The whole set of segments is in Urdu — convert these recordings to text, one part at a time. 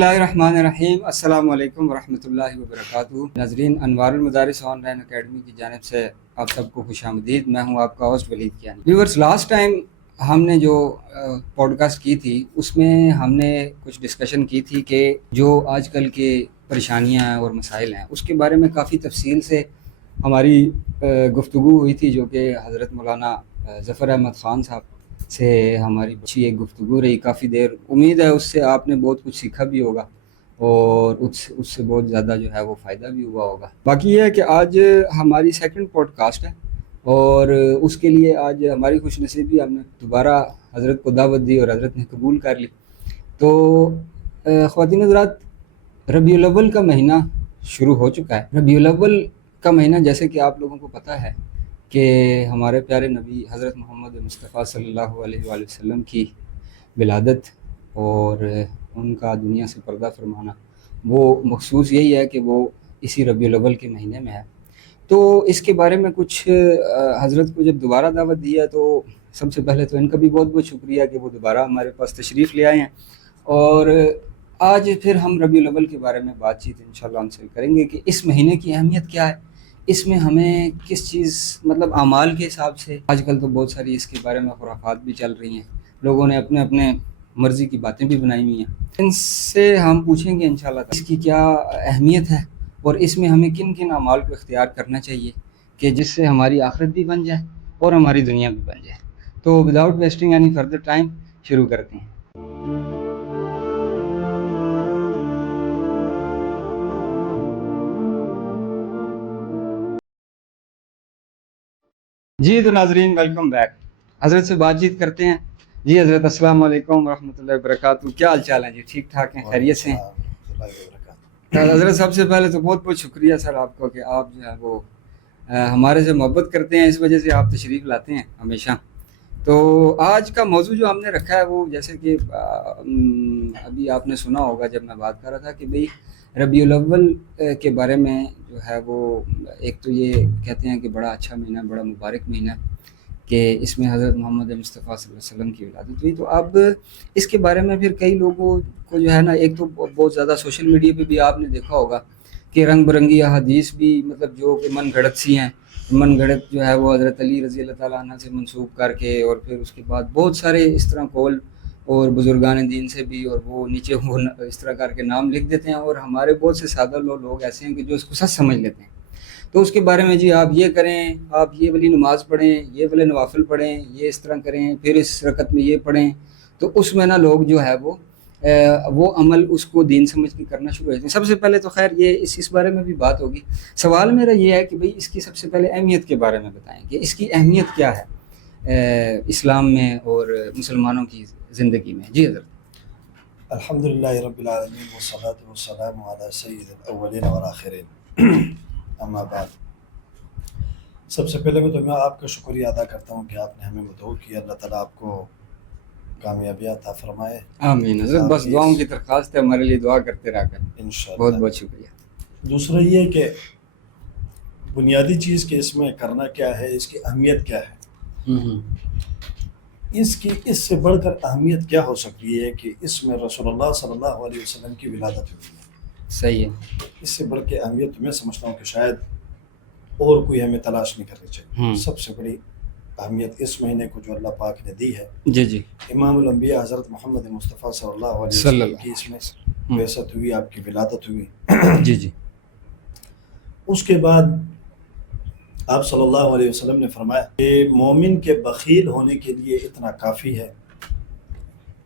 بسم اللہ الرحمن الرحیم، السلام علیکم ورحمۃ اللہ وبرکاتہ۔ ناظرین، انوار المدارس آن لائن اکیڈمی کی جانب سے آپ سب کو خوش آمدید۔ میں ہوں آپ کا ہوسٹ ولید کیانی۔ ویورز، لاسٹ ٹائم ہم نے جو پوڈ کاسٹ کی تھی اس میں ہم نے کچھ ڈسکشن کی تھی کہ جو آج کل کے پریشانیاں اور مسائل ہیں اس کے بارے میں کافی تفصیل سے ہماری گفتگو ہوئی تھی، جو کہ حضرت مولانا ظفر احمد خان صاحب سے ہماری اچھی ایک گفتگو رہی کافی دیر۔ امید ہے اس سے آپ نے بہت کچھ سیکھا بھی ہوگا اور اس سے بہت زیادہ جو ہے وہ فائدہ بھی ہوا ہوگا۔ باقی یہ ہے کہ آج ہماری سیکنڈ پوڈ کاسٹ ہے اور اس کے لیے آج ہماری خوش نصیبی، ہم نے دوبارہ حضرت کو دعوت دی اور حضرت نے قبول کر لی۔ تو خواتین حضرات، ربیع الاول کا مہینہ شروع ہو چکا ہے۔ ربیع الاول کا مہینہ، جیسے کہ آپ لوگوں کو پتہ ہے کہ ہمارے پیارے نبی حضرت محمد مصطفیٰ صلی اللہ علیہ وآلہ وسلم کی ولادت اور ان کا دنیا سے پردہ فرمانا، وہ مخصوص یہی ہے کہ وہ اسی ربیع الاول کے مہینے میں ہے۔ تو اس کے بارے میں کچھ حضرت کو جب دوبارہ دعوت دی ہے تو سب سے پہلے تو ان کا بھی بہت بہت شکریہ کہ وہ دوبارہ ہمارے پاس تشریف لے آئے ہیں، اور آج پھر ہم ربیع الاول کے بارے میں بات چیت انشاءاللہ ان سے کریں گے کہ اس مہینے کی اہمیت کیا ہے، اس میں ہمیں کس چیز، مطلب اعمال کے حساب سے۔ آج کل تو بہت ساری اس کے بارے میں خرافات بھی چل رہی ہیں، لوگوں نے اپنے اپنے مرضی کی باتیں بھی بنائی ہوئی ہیں۔ ان سے ہم پوچھیں گے انشاءاللہ اس کی کیا اہمیت ہے اور اس میں ہمیں کن کن اعمال کو اختیار کرنا چاہیے کہ جس سے ہماری آخرت بھی بن جائے اور ہماری دنیا بھی بن جائے۔ تو without wasting any further time شروع کرتے ہیں۔ جی تو ناظرین، ویلکم بیک۔ حضرت سے بات چیت کرتے ہیں۔ جی حضرت، السلام علیکم ورحمۃ اللہ وبرکاتہ، کیا حال چال ہیں؟ جی ٹھیک ٹھاک ہیں؟ خیریت سے ہیں؟ حضرت سب سے پہلے تو بہت بہت شکریہ سر آپ کو کہ آپ جو ہے وہ ہمارے سے محبت کرتے ہیں، اس وجہ سے آپ تشریف لاتے ہیں ہمیشہ۔ تو آج کا موضوع جو ہم نے رکھا ہے وہ جیسے کہ ابھی آپ نے سنا ہوگا جب میں بات کر رہا تھا کہ بھئی ربیع الاول کے بارے میں جو ہے وہ، ایک تو یہ کہتے ہیں کہ بڑا اچھا مہینہ، بڑا مبارک مہینہ کہ اس میں حضرت محمد مصطفیٰ صلی اللہ علیہ وسلم کی ولادت ہوئی۔ تو اب اس کے بارے میں پھر کئی لوگوں کو جو ہے نا، ایک تو بہت زیادہ سوشل میڈیا پہ بھی آپ نے دیکھا ہوگا کہ رنگ برنگی احادیث بھی، مطلب جو کہ من گھڑت سی ہیں، من گھڑت جو ہے وہ حضرت علی رضی اللہ تعالیٰ عنہ سے منسوب کر کے، اور پھر اس کے بعد بہت سارے اس طرح قول اور بزرگان دین سے بھی، اور وہ نیچے وہ اس طرح کر کے نام لکھ دیتے ہیں، اور ہمارے بہت سے سادہ لوگ ایسے ہیں کہ جو اس کو سچ سمجھ لیتے ہیں۔ تو اس کے بارے میں جی آپ یہ کریں، آپ یہ والی نماز پڑھیں، یہ والے نوافل پڑھیں، یہ اس طرح کریں، پھر اس رکعت میں یہ پڑھیں، تو اس میں نا لوگ جو ہے وہ عمل اس کو دین سمجھ کے کرنا شروع ہو جاتے ہیں۔ سب سے پہلے تو خیر یہ اس بارے میں بھی بات ہوگی۔ سوال میرا یہ ہے کہ بھئی اس کی سب سے پہلے اہمیت کے بارے میں بتائیں کہ اس کی اہمیت کیا ہے اسلام میں اور مسلمانوں کی زندگی میں۔ جی حضرت۔ الحمدللہ رب العالمین والصلاة والسلام علی سید الاولین والآخرین، اما بعد۔ سب سے پہلے میں آپ کا شکریہ ادا کرتا ہوں کہ آپ نے ہمیں مدعو کیا۔ اللہ تعالیٰ آپ کو کامیابی عطا فرمائے۔ آمین حضرت، بس دعاؤں کی درخواست ہے، ہمارے لیے دعا کرتے رہا کریں انشاءاللہ۔ بہت بہت شکریہ۔ دوسرا یہ کہ بنیادی چیز کہ اس میں کرنا کیا ہے، اس کی اہمیت کیا ہے، اس سے بڑھ کر اہمیت کیا ہو سکتی ہے کہ اس میں رسول اللہ صلی اللہ علیہ وسلم کی ولادت ہوئی ہے۔ صحیح ہے۔ اس سے بڑھ کے اہمیت میں سمجھتا ہوں کہ شاید اور کوئی ہمیں تلاش نہیں کرنی چاہیے۔ سب سے بڑی اہمیت اس مہینے کو جو اللہ پاک نے دی ہے، جی جی، امام الانبیاء حضرت محمد مصطفیٰ صلی اللہ علیہ وسلم کی اس میں بعثت ہوئی، آپ کی ولادت ہوئی۔ جی جی۔ اس کے بعد آپ صلی اللہ علیہ وسلم نے فرمایا کہ مومن کے بخیل ہونے کے لیے اتنا کافی ہے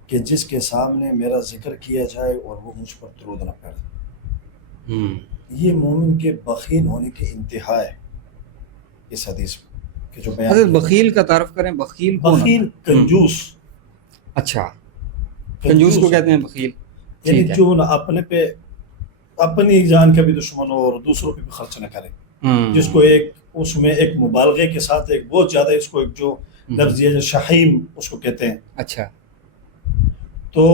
کہ جس کے سامنے میرا ذکر کیا جائے اور وہ مجھ پر درود نہ پڑے۔ یہ مومن کے بخیل ہونے کی انتہا ہے اس حدیث میں کہ جو بیان حضرت بخیل کا تعارف کریں۔ بخیل کون ہوتا ہے؟ بخیل کنجوس۔ اچھا، کنجوس کو کہتے ہیں بخیل، یعنی جو نہ اپنے پہ، اپنی جان کا بھی دشمن ہو اور دوسروں پہ بھی خرچ نہ کرے، جس کو ایک اس میں ایک مبالغے کے ساتھ ایک بہت زیادہ اس کو ایک جو لفظ یہ شحیم اس کو کہتے ہیں۔ اچھا، تو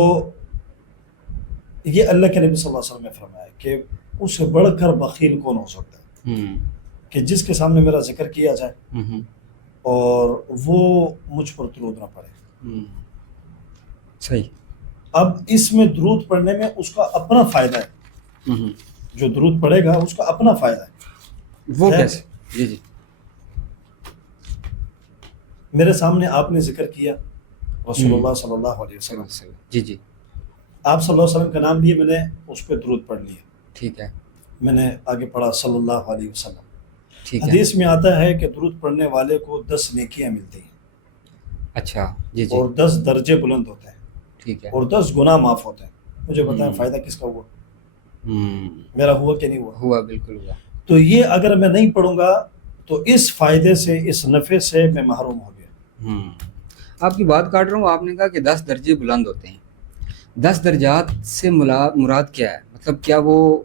یہ اللہ کے نبی صلی اللہ علیہ وسلم نے فرمایا کہ اس سے بڑھ کر بخیل کون ہو سکتا ہے کہ جس کے سامنے میرا ذکر کیا جائے اور وہ مجھ پر درود نہ پڑے۔ صحیح۔ اب اس میں درود پڑھنے میں اس کا اپنا فائدہ ہے، جو درود پڑھے گا اس کا اپنا فائدہ ہے. وہ کیسے؟ جی جی. میرے سامنے آپ نے ذکر کیا رسول اللہ صلی اللہ علیہ وسلم، جی جی. آپ صلی اللہ علیہ وسلم کا نام لیے، میں نے اس پہ درود پڑھ لیا. ٹھیک ہے. میں نے آگے پڑھا صلی اللہ علیہ وسلم. ٹھیک ہے. حدیث میں آتا ہے کہ درود پڑھنے والے کو 10 نیکیاں ملتی ہیں. اچھا. جی جی. اور 10 درجے بلند ہوتے ہیں. ٹھیک ہے. اور 10 گناہ معاف ہوتے ہیں. مجھے بتائیں فائدہ کس کا ہوا؟ میرا ہوا کہ نہیں ہوا؟ ہوا، بالکل ہوا. تو یہ اگر میں نہیں پڑھوں گا تو اس فائدے سے، اس نفع سے میں محروم ہو گیا. آپ کی بات کاٹ رہا ہوں. آپ نے کہا کہ 10 درجے بلند ہوتے ہیں. 10 درجات سے مراد کیا ہے؟ مطلب کیا وہ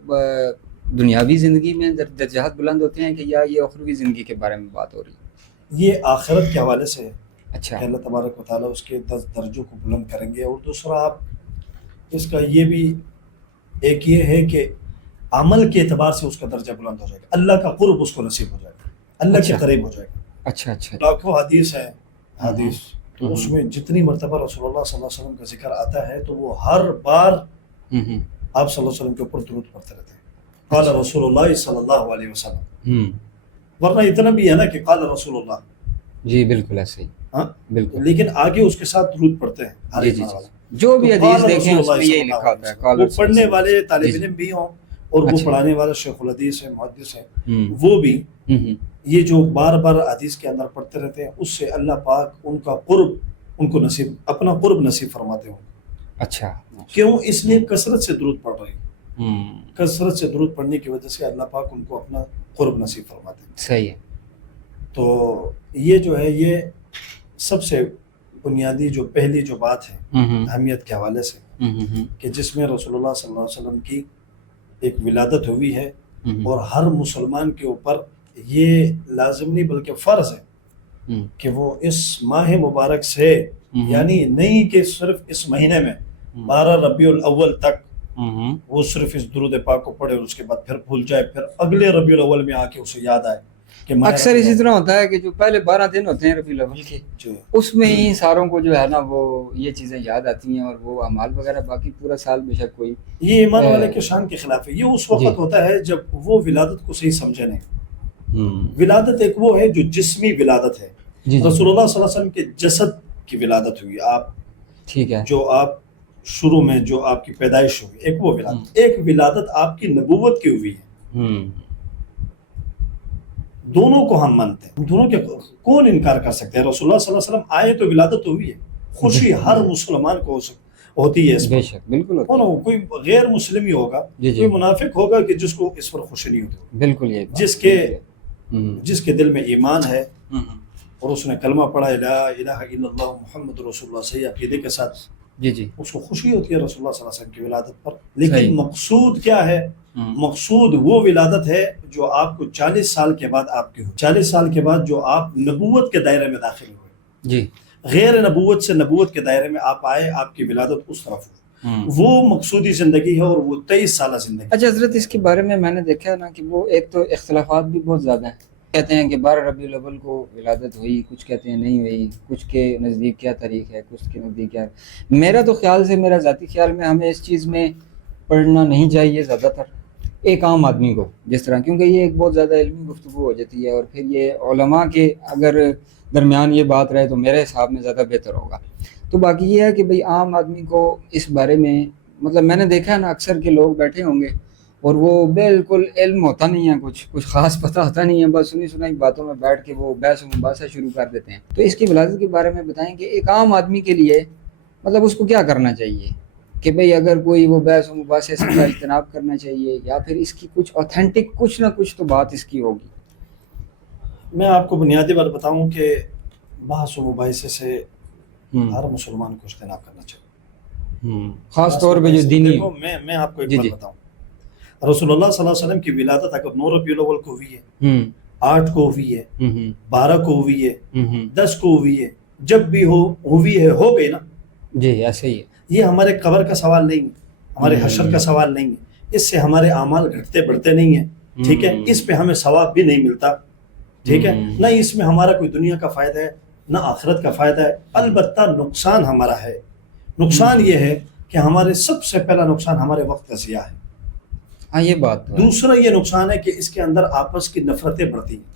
دنیاوی زندگی میں درجات بلند ہوتے ہیں کہ یا یہ اخروی زندگی کے بارے میں بات ہو رہی ہے؟ یہ آخرت کے حوالے سے ہے. اچھا. کہ اللہ تبارک و تعالیٰ اس کے 10 درجوں کو بلند کریں گے. اور دوسرا آپ اس کا یہ بھی ایک یہ ہے کہ عمل کے اعتبار سے اس کا درجہ بلند ہو جائے گا. اللہ کا قرب اس کو نصیب ہو جائے گا، اللہ کے قریب ہو جائے گا. اچھا اچھا. لاکھوں حدیث ہے، حدیث تو اس میں جتنی مرتبہ رسول اللہ صلی اللہ علیہ وسلم کا ذکر آتا ہے تو وہ ہر بار آپ صلی اللہ علیہ وسلم کے اوپر درود پڑھتے رہتے ہیں. قال رسول اللہ صلی اللہ علیہ وسلم. ورنہ اتنا بھی ہے نا کہ قال رسول اللہ. جی بالکل ایسے ہی. ہاں بالکل. لیکن آگے اس کے ساتھ درود پڑھتے ہیں. جی جی جی. جو بھی حدیث دیکھیں اس میں یہی لکھا ہوتا ہے. وہ پڑھنے والے طالب علم بھی ہوں اور وہ پڑھانے والے شیخ الحدیث ہیں، محدث ہیں، وہ بھی یہ جو بار بار حدیث کے اندر پڑھتے رہتے ہیں، اس سے اللہ پاک ان کا قرب، ان کو نصیب، اپنا قرب نصیب فرماتے ہوں. اچھا. کیوں؟ اس لیے کثرت سے درود پڑھ رہے ہیں. کثرت سے درود پڑھنے کی وجہ سے اللہ پاک ان کو اپنا قرب نصیب فرماتے ہیں. صحیح ہے. تو یہ جو ہے، یہ سب سے بنیادی جو پہلی جو بات ہے اہمیت کے حوالے سے، کہ جس میں رسول اللہ صلی اللہ علیہ وسلم کی ایک ولادت ہوئی ہے. اور ہر مسلمان کے اوپر یہ لازم نہیں بلکہ فرض ہے کہ وہ اس ماہ مبارک سے، یعنی نہیں کہ صرف اس مہینے میں 12 ربیع الاول تک وہ صرف اس درود پاک کو پڑھے اور اس کے بعد پھر بھول جائے، پھر اگلے ربیع الاول میں آ کے اسے یاد آئے. اکثر اسی طرح ہوتا ہے کہ جو پہلے 12 دن ہوتے ہیں ربیع الاول کے، اس میں ہی ساروں کو جو ہے نا وہ یہ چیزیں یاد آتی ہیں، اور وہ اعمال وغیرہ باقی پورا سال بے شک کوئی. یہ ایمان والے کے شان کے خلاف ہے. یہ اس وقت ہوتا ہے جب وہ ولادت کو صحیح سمجھے نہیں. ولادت ایک وہ ہے جو جسمی ولادت ہے. رسول اللہ صلی اللہ علیہ وسلم کے جسد کی ولادت ہوئی. آپ ٹھیک ہے، جو آپ شروع میں جو آپ کی پیدائش ہوئی، ایک وہ ولادت. ایک ولادت آپ کی نبوت کی ہوئی ہے. دونوں کو ہم مانتے ہیں. دونوں کے کون انکار کر سکتے ہیں؟ رسول اللہ صلی اللہ علیہ وسلم آئے تو ولادت ہوئی ہے. خوشی ہر مسلمان کو ہوتی ہے اس پر. بے شک بالکل. کوئی غیر مسلم ہی ہوگا، کوئی منافق ہوگا کہ جس کو اس پر خوشی نہیں ہوتی. بالکل. یہ جس کے دل میں ایمان ہے اور اس نے کلمہ پڑھا لا الہ الا اللہ محمد رسول اللہ صحیح عقیدے کے ساتھ، جی جی، اس کو خوشی ہوتی ہے رسول اللہ صلی اللہ علیہ وسلم کی ولادت پر. لیکن مقصود کیا ہے؟ مقصود وہ ولادت ہے جو آپ کو 40 سال کے بعد آپ کی ہو. 40 سال کے بعد جو آپ نبوت کے دائرے میں داخل ہوئے. جی. غیر نبوت سے نبوت کے دائرے میں آپ آئے، آپ کی ولادت اس طرف ہوئی. وہ مقصودی زندگی ہے اور وہ 23 سالہ زندگی. اچھا حضرت، اس کے بارے میں نے دیکھا ہے نا کہ وہ ایک تو اختلافات بھی بہت زیادہ ہیں. کہتے ہیں کہ 12 ربیع الاول کو ولادت ہوئی، کچھ کہتے ہیں نہیں ہوئی، کچھ کے نزدیک کیا تاریخ ہے، کچھ کے نزدیک کیا. میرا تو خیال سے، میرا ذاتی خیال میں، ہمیں اس چیز میں پڑھنا نہیں چاہیے زیادہ تر ایک عام آدمی کو، جس طرح، کیونکہ یہ ایک بہت زیادہ علمی گفتگو ہو جاتی ہے، اور پھر یہ علماء کے اگر درمیان یہ بات رہے تو میرے حساب میں زیادہ بہتر ہوگا. تو باقی یہ ہے کہ بھئی عام آدمی کو اس بارے میں، مطلب میں نے دیکھا ہے نا اکثر کے لوگ بیٹھے ہوں گے اور وہ بالکل علم ہوتا نہیں ہے، کچھ خاص پتہ ہوتا نہیں ہے، بس سنی سنائی باتوں میں بیٹھ کے وہ بحث و مباحثہ شروع کر دیتے ہیں. تو اس کی ولادت کے بارے میں بتائیں کہ ایک عام آدمی کے لیے مطلب اس کو کیا کرنا چاہیے، کہ بھئی اگر کوئی وہ بحث و مباحثے سے اجتناب کرنا چاہیے، یا پھر اس کی کچھ اوتھینٹک کچھ نہ کچھ تو بات اس کی ہوگی. میں آپ کو بنیادی بات بتاؤں کہ بحث و مباحثے سے ہر مسلمان کو اجتناب کرنا چاہیے، خاص طور پہ جو دینی. میں آپ کو ایک بات بتاؤں، رسول اللہ صلی اللہ علیہ وسلم کی ولادت اگر 9 ربیع الاول کو ہوئی ہے، 8 کو ہوئی ہے، 12 کو ہوئی ہے، 10 کو ہوئی ہے، جب بھی ہوئی ہے، ہو گئی نا. جی ایسے ہی ہے. یہ ہمارے قبر کا سوال نہیں ہے، ہمارے حشر کا سوال نہیں ہے. اس سے ہمارے اعمال گھٹتے بڑھتے نہیں ہیں. ٹھیک ہے، اس پہ ہمیں ثواب بھی نہیں ملتا. ٹھیک ہے، نہ اس میں ہمارا کوئی دنیا کا فائدہ ہے نہ آخرت کا فائدہ ہے. البتہ نقصان ہمارا ہے. نقصان یہ ہے کہ ہمارے سب سے پہلا نقصان ہمارے وقت کا ضیاع ہے. ہاں یہ بات تو ہے. دوسرا یہ نقصان ہے کہ اس کے اندر آپس کی نفرتیں بڑھتی ہیں.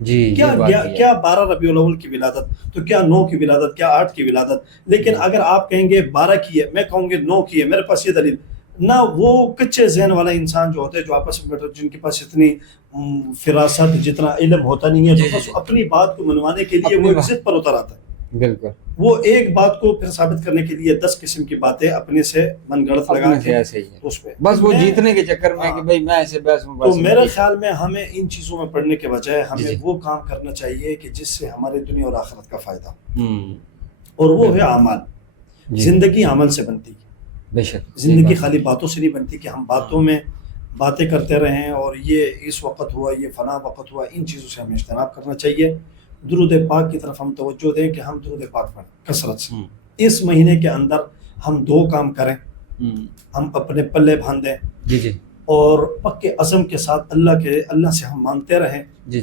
جی کیا یہ بات بھی ہے. کیا 12 ربیع الاول کی ولادت تو کیا 9 کی ولادت, کیا 8 کی ولادت. لیکن اگر آپ کہیں گے 12 کی ہے, میں کہوں گے 9 کی ہے, میرے پاس یہ دلیل نہ. وہ کچے ذہن والا انسان جو ہوتے ہیں, جو آپس میں جن کے پاس اتنی فراست, جتنا علم ہوتا نہیں ہے, تو بس اپنی بات کو منوانے کے لیے وہ ایک ضد پر اتر آتا ہے. بالکل. وہ ایک بات کو پھر ثابت کرنے کے لیے 10 قسم کی باتیں اپنے سے من گڑت لگا کے اس پہ, بس وہ جیتنے کے چکر میں کہ بھائی میں ایسے بحث میں. تو میرے خیال میں ہمیں ان چیزوں میں پڑھنے کے بجائے ہمیں وہ کام کرنا چاہیے کہ جس سے ہماری دنیا اور آخرت کا فائدہ ہو, اور وہ ہے اعمال. زندگی عمل سے بنتی ہے. بے شک زندگی خالی باتوں سے نہیں بنتی کہ ہم باتوں میں باتیں کرتے رہیں اور یہ اس وقت ہوا, یہ فلاں وقت ہوا. ان چیزوں سے ہمیں اجتناب کرنا چاہیے. درود پاک کی طرف ہم توجہ دیں کہ ہم درود پاک پڑھیں کثرت سے. اس مہینے کے اندر ہم 2 کام کریں. ہم اپنے پلے باندھیں جی اور پکے عزم کے ساتھ اللہ سے ہم مانگتے رہیں. جی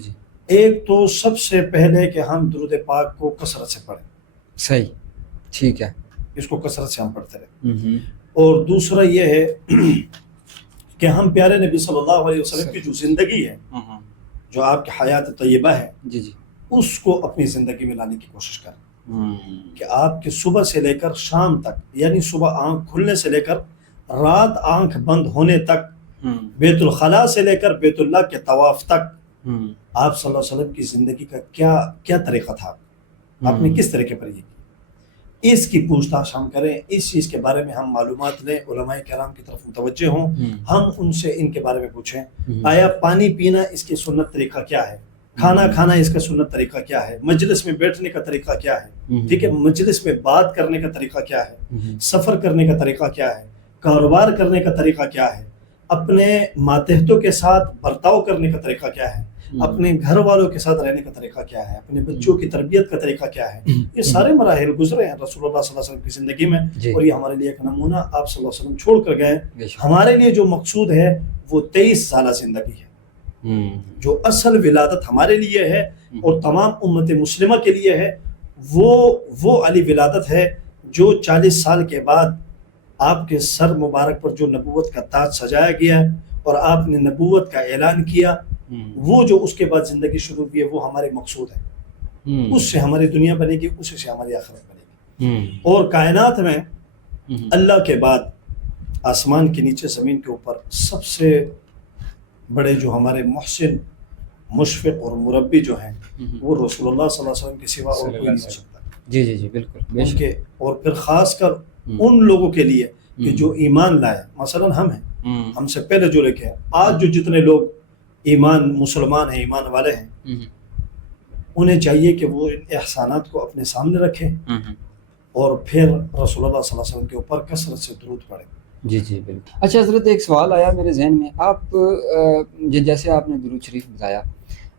ایک تو سب سے پہلے کہ ہم درود پاک کو کثرت سے پڑھیں. صحیح, ٹھیک ہے, اس کو کثرت سے ہم پڑھتے رہیں. اور دوسرا یہ ہے کہ ہم پیارے نبی صلی اللہ علیہ وسلم کی جو زندگی ہے, جو آپ کی حیات طیبہ ہے, جی اس کو اپنی زندگی میں لانے کی کوشش کریں. کہ آپ کے صبح سے لے کر شام تک, یعنی صبح آنکھ کھلنے سے لے کر رات آنکھ بند ہونے تک, بیت الخلاء سے لے کر بیت اللہ کے طواف تک, آپ صلی اللہ علیہ وسلم کی زندگی کا کیا طریقہ تھا, آپ نے کس طریقے پر یہ کیا, اس کی پوچھ تاچھ ہم کریں. اس چیز کے بارے میں ہم معلومات لیں, علماء کرام کی طرف متوجہ ہوں, ہم ان سے ان کے بارے میں پوچھیں. آیا پانی پینا اس کی سنت طریقہ کیا ہے, کھانا کھانا اس کا سنت طریقہ کیا ہے, مجلس میں بیٹھنے کا طریقہ کیا ہے, ٹھیک ہے, مجلس میں بات کرنے کا طریقہ کیا ہے, سفر کرنے کا طریقہ کیا ہے, کاروبار کرنے کا طریقہ کیا ہے, اپنے ماتحتوں کے ساتھ برتاؤ کرنے کا طریقہ کیا ہے, اپنے گھر والوں کے ساتھ رہنے کا طریقہ کیا ہے, اپنے بچوں کی تربیت کا طریقہ کیا ہے. یہ سارے مراحل گزرے ہیں رسول اللہ صلی اللہ علیہ وسلم کی زندگی میں, اور یہ ہمارے لیے ایک نمونہ آپ صلی اللہ علیہ وسلم چھوڑ کر گئے. ہمارے لیے جو مقصود ہے وہ 23 سالہ زندگی ہے. جو اصل ولادت ہمارے لیے ہے اور تمام امت مسلمہ کے لیے ہے, وہ علی ولادت ہے جو 40 سال کے بعد آپ کے سر مبارک پر جو نبوت کا تاج سجایا گیا اور آپ نے نبوت کا اعلان کیا, وہ جو اس کے بعد زندگی شروع ہوئی ہے, وہ ہمارے مقصود ہے. اس سے ہماری دنیا بنے گی, اس سے ہماری آخرت بنے گی. اور کائنات میں اللہ کے بعد آسمان کے نیچے زمین کے اوپر سب سے بڑے جو ہمارے محسن, مشفق اور مربی جو ہیں, وہ رسول اللہ صلی اللہ علیہ وسلم کے سوا اور کوئی نہیں ہو سکتا. جی بالکل. ان کے, اور پھر خاص کر ان لوگوں کے لیے کہ جو ایمان لائے, مثلا ہم ہیں, ہم سے پہلے جو لکھے ہیں, آج جو جتنے لوگ مسلمان ہیں, ایمان والے ہیں, انہیں چاہیے کہ وہ ان احسانات کو اپنے سامنے رکھیں اور پھر رسول اللہ صلی اللہ علیہ وسلم کے اوپر کثرت سے درود پڑھیں. جی بالکل. اچھا حضرت, ایک سوال آیا میرے ذہن میں. آپ جیسے آپ نے درود شریف بتایا,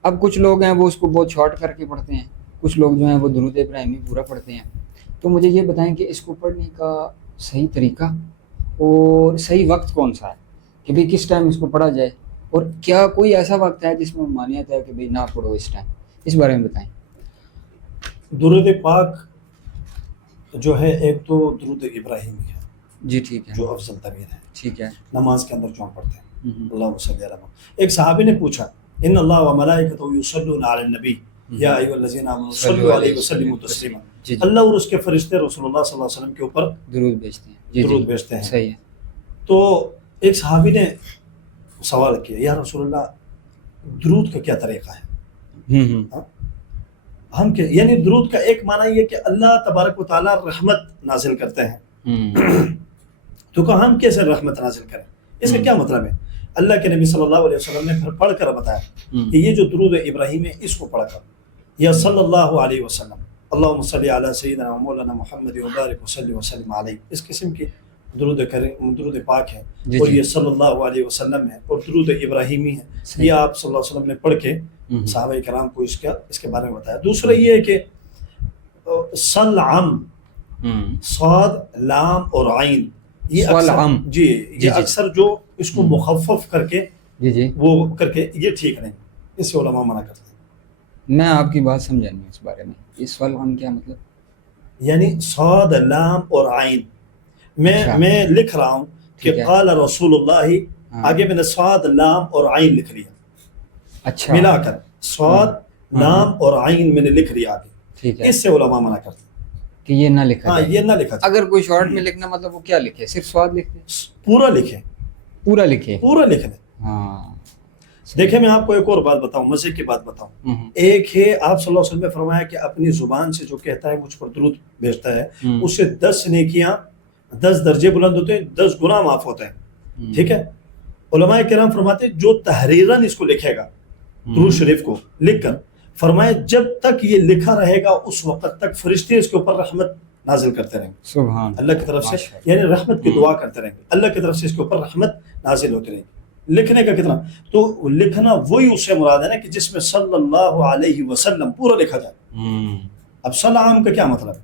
اب کچھ لوگ ہیں وہ اس کو بہت شارٹ کر کے پڑھتے ہیں, کچھ لوگ جو ہیں وہ درود ابراہیمی پورا پڑھتے ہیں. تو مجھے یہ بتائیں کہ اس کو پڑھنے کا صحیح طریقہ اور صحیح وقت کون سا ہے, کہ بھئی کس ٹائم اس کو پڑھا جائے, اور کیا کوئی ایسا وقت ہے جس میں مانیت ہے کہ بھئی نہ پڑھو اس ٹائم, اس بارے میں بتائیں. درود پاک جو ہے ایک تو درود ابراہیمی ہے, جی ٹھیک ہے, جو افضل ترین ہے, ٹھیک ہے, نماز کے اندر جو ہم پڑھتے ہیں. اللہم صلی علی محمد. ایک صحابی نے پوچھا, ان اللہ و ملائکتہ یصلون علی النبی یا ایھا الذین آمنوا صلوا علیہ وسلموا تسلیما. اللہ اور اس کے فرشتے رسول اللہ صلی اللہ علیہ وسلم کے اوپر درود بھیجتے ہیں. درود بھیجتے ہیں. صحیح ہے. تو ایک صحابی نے سوال کیا, یا رسول اللہ درود کا کیا طریقہ ہے؟ ہم کیا, یعنی درود کا ایک معنی یہ کہ اللہ تبارک و تعالیٰ رحمت نازل کرتے ہیں. تو کہ ہم کیسے رحمت نازل کریں, اس کا کیا مطلب ہے؟ اللہ کے نبی صلی اللہ علیہ وسلم نے پھر پڑھ کر بتایا کہ یہ جو درود ابراہیم ہے, اس کو پڑھ کر, یا صلی اللہ علیہ وسلم, اللہم صلی علی سیدنا و مولانا محمد و بارک وسلم وسلم علیہ, اس قسم کی درود پاک ہے. اور یہ صلی اللہ علیہ وسلم ہے, اور درود ابراہیمی ہے. یہ آپ صلی اللہ علیہ وسلم نے پڑھ کے صحابہ کرام کو اس کے بارے میں بتایا. دوسرا یہ ہے کہ صلعم, صاد, لام اور عین, یہ اکثر جو اس کو مخفف کر کے وہ کر کے, یہ ٹھیک نہیں, اس سے علماء منع کرتے ہیں. میں آپ کی بات سمجھا نہیں اس بارے میں, اس صلعم کیا مطلب؟ یعنی صاد, لام اور عین, میں لکھ رہا ہوں کہ ٹھیک ہے۔ قال رسول اللہ، ہاں۔ آگے میں نے صاد لام اور عین لکھ لیا اچھا ملا کر، صاد لام اور عین میں نے لکھ لیا آگے، ٹھیک ہے اس سے علماء منع کرتے ہیں کہ یہ نہ لکھا ہاں جائے۔ یہ نہ لکھا جائے، اگر کوئی شارٹ میں لکھنا مطلب وہ کیا لکھے؟ صرف سواد لکھے؟ پورا لکھیں، پورا لکھے؟ پورا لکھ لیں۔ ہاں دیکھیں میں آپ کو ایک اور بات بتاؤں، مزے کی بات بتاؤں، ہوں، ایک ہے آپ صلی اللہ علیہ وسلم نے فرمایا کہ اپنی زبان سے جو کہتا ہے مجھ پر درود بھیجتا ہے اسے 10 نیکیاں، 10 درجے بلند ہوتے ہیں، 10 گناہ معاف ہوتے ہیں، ٹھیک ہے۔ علماء کرام فرماتے ہیں جو تحریراً اس کو لکھے گا درود شریف کو لکھ کر، فرمایا جب تک یہ لکھا رہے گا اس وقت تک فرشتے اس کے اوپر رحمت نازل کرتے رہیں گے سبحان اللہ کی طرف سے، ماشاءاللہ۔ یعنی رحمت کی دعا کرتے رہیں گے، اللہ کی طرف سے اس کے اوپر رحمت نازل ہوتی رہے گی۔ لکھنے کا کتنا، تو لکھنا وہی اس سے مراد ہے نا کہ جس میں صلی اللہ علیہ وسلم پورا لکھا جائے۔ اب سلام کا کیا مطلب ہے؟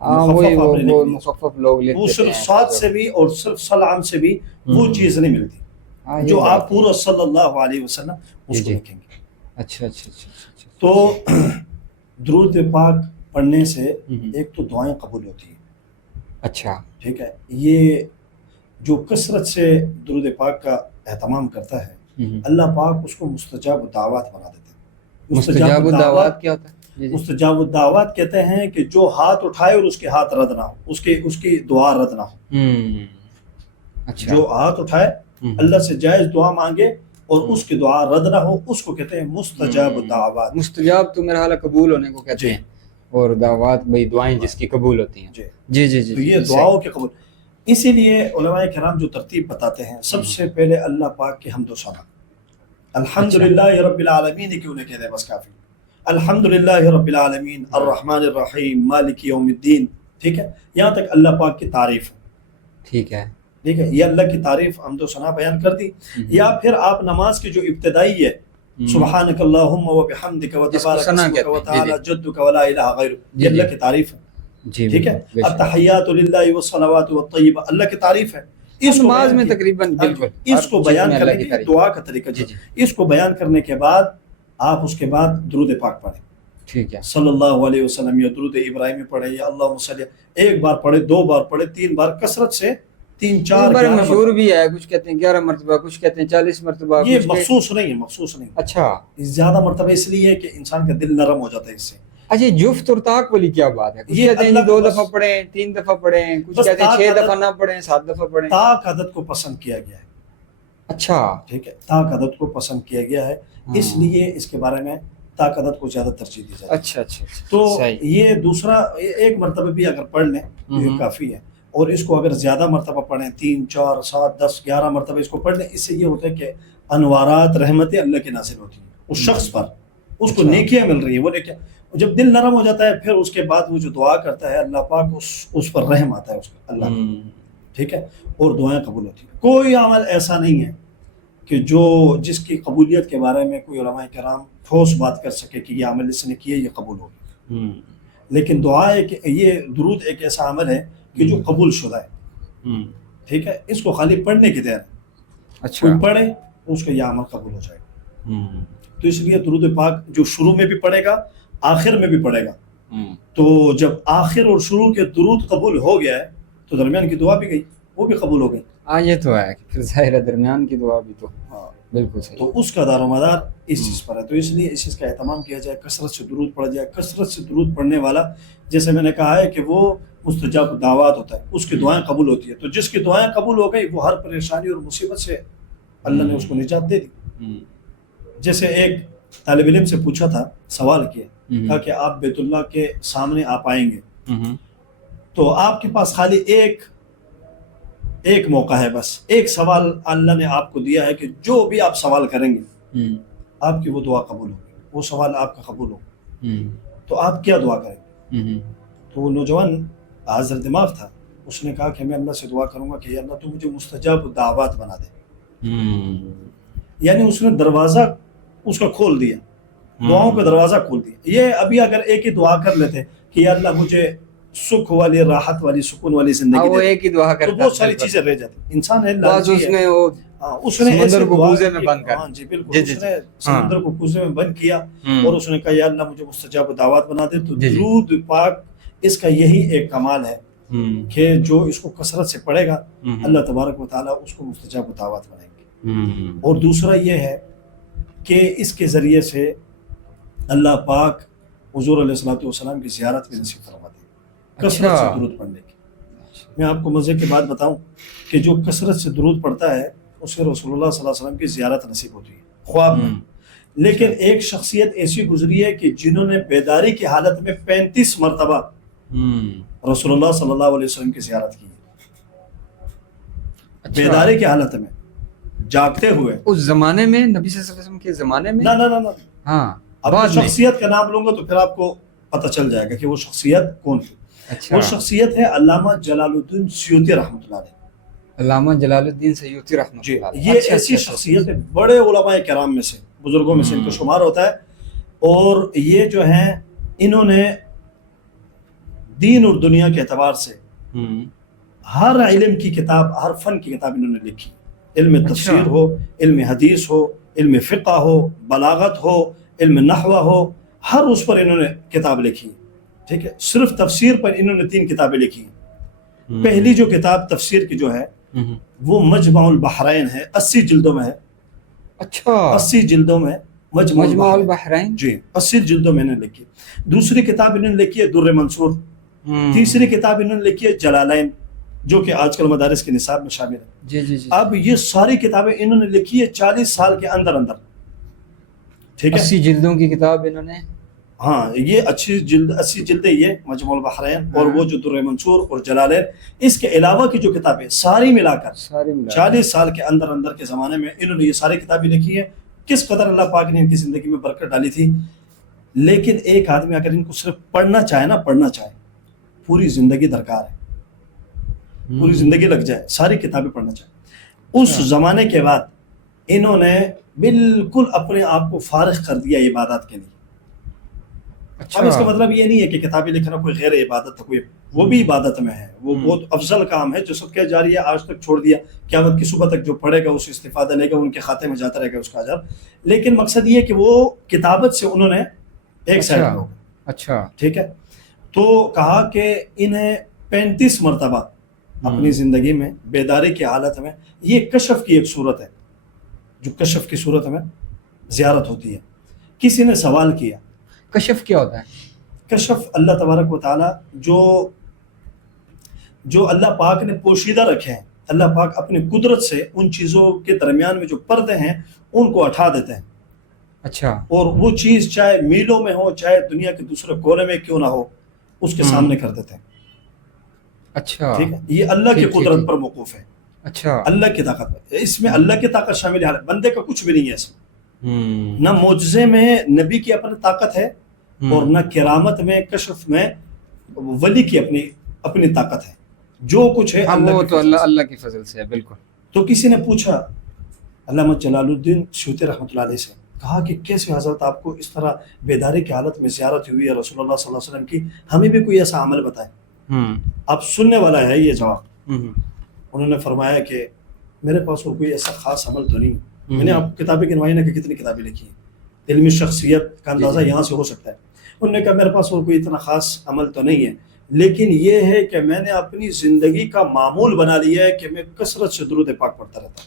ہاں وہی مخفف آپ نے وہ لکھ دیا۔ مخفف لوگ لکھ وہ دیتے صرف ہیں۔ صاد سے بھی اور صرف سلام سے بھی وہ چیز نہیں ملتی ہاں، یہ جو بات آپ ہے۔ پورا صلی اللہ علیہ وسلم اس جی کو جی۔ لکھیں گے۔ اچھا اچھا اچھا اچھا۔ تو درود پاک پڑھنے سے ہوں۔ ایک تو دعائیں قبول ہوتی ہیں، اچھا ٹھیک ہے۔ یہ جو کثرت سے درود پاک کا اہتمام کرتا ہے اللہ پاک اس کو مستجاب الدعوات بنا دیتے ہیں۔ مستجاب الدعوات کیا ہوتا ہے؟ جی جی۔ مستجاب الدعوات کہتے ہیں کہ جو ہاتھ اٹھائے اور اس کے ہاتھ رد نہ ہو، اس کی دعا رد نہ ہو۔ اچھا جو ہاتھ اٹھائے اللہ سے جائز دعا مانگے اور اس کی دعا رد نہ ہو، اس کو کہتے ہیں مستجاب الدعوات۔ مستجاب تو میرا حال ہے قبول ہونے کو کہتے جی۔ ہیں، اور دعوات بھئی دعائیں جس کی قبول ہوتی ہیں۔ جی جی جی جی۔ تو یہ دعاؤں کے قبول، اسی لیے علماء کرام جو ترتیب بتاتے ہیں، سب سے پہلے اللہ پاک کی حمد و ثنا، الحمدللہ رب العالمین کیوں نہیں کہتے بس کافی، الحمدللہ رب العالمین الرحمن الرحیم مالک یوم الدین، ٹھیک ہے، یہاں تک اللہ پاک کی تعریف، ٹھیک ہے۔ ٹھیک ہے، یہ اللہ کی تعریف حمد و ثنا بیان کر دی۔ یا پھر آپ نماز کی جو ابتدائی ہے سبحانک اللہم و بحمدک و تبارک اسمک و تعالی جدک و لا الہ غیرک، یہ اللہ کی تعریف ہے، جی ٹھیک ہے۔ التحیات للہ والصلوات والطیبہ، اللہ کی تعریف ہے۔ اس کو نماز بیان میں کیا- تقریباً بالکل اس کو بیان کرنے کے لیے دعا کا طریقہ جی جو جی۔ اس کو بیان کرنے کے بعد آپ اس کے بعد درود پاک پڑھیں، ٹھیک ہے۔ صلی اللہ علیہ وسلم، یا درود ابراہیمی پڑھیں، یا اللہم صلی، ایک بار پڑھے، 2 بار پڑھے، 3 بار، کثرت سے 3 4 بڑے 11 مشہور بھی ہے، کچھ کہتے ہیں 11 مرتبہ، کچھ کہتے ہیں 40 مرتبہ، یہ کچھ مخصوص نہیں ہے، مخصوص نہیں ہے۔ اچھا زیادہ مرتبہ اس لیے کہ انسان کا دل نرم ہو جاتا ہے اس سے۔ اچھا، جفت اور طاق والی کیا بات ہے؟ کچھ یہ کہتے ہیں اللہ 2 کو بس- دفعہ پڑھیں، 3 دفعہ پڑھیں، کچھ بس کہتے ہیں طاق 6 عدد- دفعہ نہ پڑھیں، 7 دفعہ پڑھیں۔ طاق عدد کو پسند کیا گیا ہے، اچھا ٹھیک ہے، طاق عدد کو پسند کیا گیا ہے، اس لیے اس کے بارے میں طاق عدد کو زیادہ ترجیح دی جاتی ہے۔ اچھا اچھا اچھا، تو صحیح۔ یہ دوسرا، ایک مرتبہ بھی اگر پڑھ لیں تو یہ کافی ہے، اور اس کو اگر زیادہ مرتبہ پڑھیں، 3 4 7 10 11 مرتبہ اس کو پڑھ لیں، اس سے یہ ہوتا ہے کہ انوارات رحمتیں اللہ کی نازل ہوتی ہیں اس شخص پر، اس کو اچھا۔ نیکیاں مل رہی ہیں، وہ نیکیاں جب دل نرم ہو جاتا ہے پھر اس کے بعد وہ جو دعا کرتا ہے اللہ پاک اس پر رحم آتا ہے اس کا، اللہ کا، ٹھیک ہے، اور دعائیں قبول ہوتی ہیں۔ کوئی عمل ایسا نہیں ہے کہ جس کی قبولیت کے بارے میں کوئی علماء کرام ٹھوس بات کر سکے کہ یہ عمل اس نے کیا یہ قبول ہوگا، لیکن دعا یہ درود ایک ایسا عمل ہے کہ جو قبول شدہ ہے، ٹھیک ہے، اس کو خالی پڑھنے کی دیر ہے، اچھا کوئی پڑھے اس کا یہ عمل قبول ہو جائے گا۔ تو اس لیے درود پاک جو شروع میں بھی پڑھے گا آخر میں بھی پڑھے گا، تو جب آخر اور شروع کے درود قبول ہو گیا ہے تو درمیان کی دعا بھی گئی، وہ بھی قبول ہو گئی۔ ہاں یہ تو ہے، پھر ظاہر ہے درمیان کی دعا بھی تو بالکل صحیح۔ تو اس کا دار و مدار اس چیز پر ہے، تو اس لیے اس چیز کا اہتمام کیا جائے، کثرت سے درود پڑھا جائے۔ کثرت سے درود پڑھنے والا، جیسے میں نے کہا ہے کہ وہ مستجاب دعوات ہوتا ہے، اس کی دعائیں قبول ہوتی ہے، تو جس کی دعائیں قبول ہو گئی وہ ہر پریشانی اور مصیبت سے اللہ نے اس کو نجات دے دی۔ جیسے ایک طالب علم سے پوچھا تھا، سوال کیا، کہا کہ آپ بیت اللہ کے سامنے آپ آئیں گے تو آپ کے پاس خالی ایک موقع ہے، بس ایک سوال اللہ نے آپ کو دیا ہے کہ جو بھی آپ سوال کریں گے آپ کی وہ دعا قبول ہوگی، وہ سوال آپ کا قبول ہوگا، تو آپ کیا دعا کریں گے؟ تو وہ نوجوان حاضر دماغ تھا، اس نے کہا کہ میں اللہ سے دعا کروں گا کہ یا اللہ تو مجھے مستجاب دعوات بنا دے، یعنی اس نے دروازہ اس کا کھول دیا، دعاؤں کا دروازہ کھول دیا۔ یہ ابھی اگر ایک ہی دعا کر لیتے کہ یا اللہ مجھے سکھ والی، راحت والی، سکون والی زندگی وہ دے، ایک ہی دعا تو کرتا بہت ساری چیزیں رہ جاتی۔ انسان ہے لالچی اس ہے، نے وہ اس نے سمندر ایسے کو دعا کوزے میں کی، بند کر، ہاں جی بالکل، جی جی اس نے سمندر کو کوزے میں بند کیا اور اس نے کہا یا اللہ مجھے مستجاب دعوات بنا دے۔ تو درود پاک اس کا یہی ایک کمال ہے کہ جو اس کو کثرت سے پڑھے گا اللہ تبارک و تعالیٰ اس کو مستجاب دعوات بنائیں گے. اور دوسرا یہ ہے کہ اس کے ذریعے سے اللہ پاک حضور علیہ الصلوۃ والسلام کی زیارت بھی نصیب فرماتے ہیں کثرت سے درود پڑھنے کی. میں آپ کو مزے کی بات بتاؤں کہ جو کثرت سے درود پڑھتا ہے اسے رسول اللہ صلی اللہ علیہ وسلم کی زیارت نصیب ہوتی ہے خواب میں. لیکن ایک شخصیت ایسی گزری ہے کہ جنہوں نے بیداری کی حالت میں 35 مرتبہ رسول اللہ صلی اللہ علیہ وسلم کی زیارت کی ہے. بیداری کی حالت میں جاگتے ہوئے اس زمانے میں نبی صلی اللہ علیہ وسلم کے زمانے میں نہ ہاں اب شخصیت کا نام لوں گا تو پھر آپ کو پتہ چل جائے گا کہ وہ شخصیت کون تھی. وہ شخصیت ہے علامہ جلال الدین سیوطی رحمۃ اللہ علیہ. علامہ جلال الدین سیوطی رحمۃ اللہ علیہ. یہ ایسی شخصیت ہے بڑے علماء کرام میں سے بزرگوں میں سے ان کا شمار ہوتا ہے. اور یہ جو ہیں انہوں نے دین اور دنیا کے اعتبار سے ہر علم کی کتاب ہر فن کی کتاب انہوں نے لکھی. علم تفسیر ہو علم حدیث ہو علم فقہ ہو بلاغت ہو علم نحو ہو ہر اس پر انہوں نے کتاب لکھی. ٹھیک ہے. صرف تفسیر پر انہوں نے 3 کتابیں لکھی. پہلی جو کتاب تفسیر کی جو ہے وہ مجمع البحرین ہے 80 جلدوں میں ہے. اچھا 80 جلدوں میں مجمع البحرین جی 80 جلدوں میں انہوں نے لکھی. دوسری کتاب انہوں نے لکھی ہے در منصور. تیسری کتاب انہوں نے لکھی ہے جلالین جو کہ آج کل مدارس کے نصاب میں شامل ہے. جی. اب یہ ساری کتابیں انہوں نے لکھی ہے 40 سال کے اندر. ٹھیک ہے. 80 جلدوں کی کتاب انہوں نے ہاں یہ 80 جلدیں یہ مجمع البحرین اور وہ جو در منصور اور جلالین اس کے علاوہ کی جو کتابیں ساری ملا کر 40 سال کے اندر کے زمانے میں انہوں نے یہ ساری کتابیں لکھی ہیں. کس قدر اللہ پاک نے ان کی زندگی میں برکت ڈالی تھی. لیکن ایک آدمی اگر ان کو صرف پڑھنا چاہے پوری زندگی درکار ہے. پوری زندگی لگ جائے ساری کتابیں پڑھنا چاہے. اس زمانے کے بعد انہوں نے بالکل اپنے آپ کو فارغ کر دیا عبادات کے لیے. اب اس کا مطلب یہ نہیں ہے کہ کتابیں لکھنا کوئی غیر عبادت ہے. کوئی وہ بھی عبادت میں ہے. وہ بہت افضل کام ہے جو صدقہ جاریہ آج تک چھوڑ دیا قیامت کی صبح تک جو پڑھے گا اس سے استفادہ لے گا ان کے کھاتے میں جاتا رہے گا اس کا اجر. لیکن مقصد یہ کہ وہ کتابت سے انہوں نے ایک سائڈ ہو گئے. اچھا ٹھیک ہے. تو کہا کہ انہیں 35 مرتبہ اپنی زندگی میں بیداری کی حالت میں یہ کشف کی ایک صورت ہے جو کشف کی صورت میں زیارت ہوتی ہے. کسی نے سوال کیا کشف کیا ہوتا ہے؟ کشف اللہ تبارک و تعالیٰ جو اللہ پاک نے پوشیدہ رکھے ہیں اللہ پاک اپنی قدرت سے ان چیزوں کے درمیان میں جو پردے ہیں ان کو ہٹا دیتے ہیں. اچھا. اور وہ چیز چاہے میلوں میں ہو چاہے دنیا کے دوسرے کونے میں کیوں نہ ہو اس کے سامنے کر دیتے ہیں. اچھا ٹھیک ہے. یہ اللہ کی قدرت پر موقوف ہے. اچھا. اللہ کی طاقت ہے. اس میں اللہ کی طاقت شامل ہے. بندے کا کچھ بھی نہیں ہے اس میں. نہ معجزے میں نبی کی اپنی طاقت ہے اور نہ کرامت میں کشف میں ولی کی اپنی طاقت ہے. جو کچھ ہے وہ تو اللہ کی فضل سے ہے. بالکل. تو کسی نے پوچھا علامہ جلال الدین سیوطی رحمۃ اللہ علیہ سے کہا کہ کیسے حضرت آپ کو اس طرح بیداری کی حالت میں زیارت ہوئی ہے رسول اللہ صلی اللہ علیہ وسلم کی ہمیں بھی کوئی ایسا عمل بتائیں. اب سننے والا ہے یہ جواب. انہوں نے فرمایا کہ میرے پاس وہ کوئی ایسا خاص عمل تو نہیں. میں نے آپ کو کتابیں گنوائی نا کہ کتنی کتابیں لکھی ہیں. علمی شخصیت کا اندازہ یہاں سے ہو سکتا ہے. انہوں نے کہا میرے پاس وہ کوئی اتنا خاص عمل تو نہیں ہے لیکن یہ ہے کہ میں نے اپنی زندگی کا معمول بنا لیا ہے کہ میں کثرت سے درود پاک پڑھتا رہتا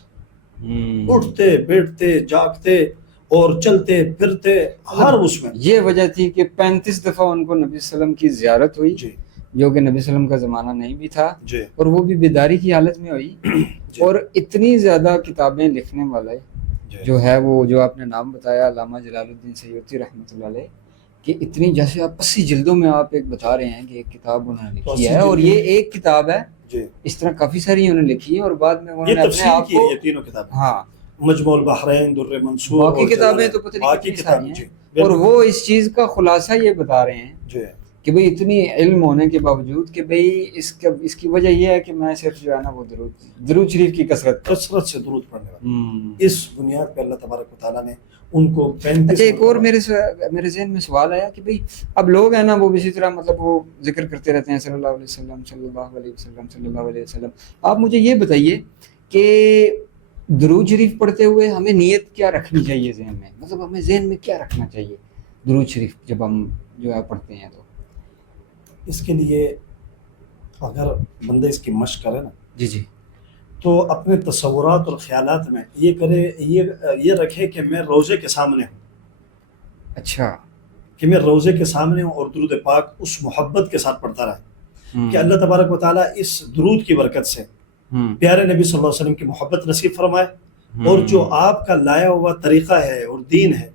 ہوں. اٹھتے بیٹھتے جاگتے اور چلتے پھرتے ہر اس میں. یہ وجہ تھی کہ 35 دفعہ ان کو نبی صلی اللہ علیہ وسلم کی زیارت ہوئی جو کہ نبی صلی اللہ علیہ وسلم کا زمانہ نہیں بھی تھا اور وہ بھی بیداری کی حالت میں ہوئی. اور اتنی زیادہ کتابیں لکھنے والے جو ہے وہ جو آپ نے نام بتایا علامہ جلال الدین سیوطی رحمۃ اللہ علیہ کہ اتنی جیسے آپ 80 جلدوں میں آپ ایک بتا رہے ہیں کہ ایک کتاب انہوں نے لکھی ہے اور یہ ایک کتاب ہے. اس طرح کافی ساری انہوں نے لکھی ہے اور بعد میں انہوں نے اپنے آپ کو یہ تینوں کتابیں ہاں مجموع البحرین در منصور باقی کتابیں تو پتہ نہیں کتنی ساری ہیں. اور وہ اس چیز کا خلاصہ یہ بتا رہے ہیں کہ بھئی اتنی علم ہونے کے باوجود کہ بھئی اس کی وجہ یہ ہے کہ میں صرف جو ہے نا وہ درود شریف کی کثرت سے درود پڑھنے والا. اس بنیاد پہ اللہ تبارک و تعالیٰ نے ان کو 35. اچھا ایک اور میرے ذہن میں سوال آیا کہ بھئی اب لوگ ہیں نا وہ اسی طرح مطلب وہ ذکر کرتے رہتے ہیں صلی اللہ علیہ وسلم صلی اللہ علیہ وسلم صلی اللہ علیہ وسلم. آپ مجھے یہ بتائیے کہ درود شریف پڑھتے ہوئے ہمیں نیت کیا رکھنی چاہیے ذہن میں, مطلب ہمیں ذہن میں کیا رکھنا چاہیے درود شریف جب ہم جو ہے پڑھتے ہیں تو؟ اس کے لیے اگر بندہ اس کی مشق کرے نا جی جی تو اپنے تصورات اور خیالات میں یہ کرے، یہ رکھے کہ میں روزے کے سامنے ہوں، اچھا کہ میں روزے کے سامنے ہوں اور درود پاک اس محبت کے ساتھ پڑھتا رہے کہ اللہ تبارک و تعالیٰ اس درود کی برکت سے پیارے نبی صلی اللہ علیہ وسلم کی محبت نصیب فرمائے، اور جو آپ کا لایا ہوا طریقہ ہے اور دین ہے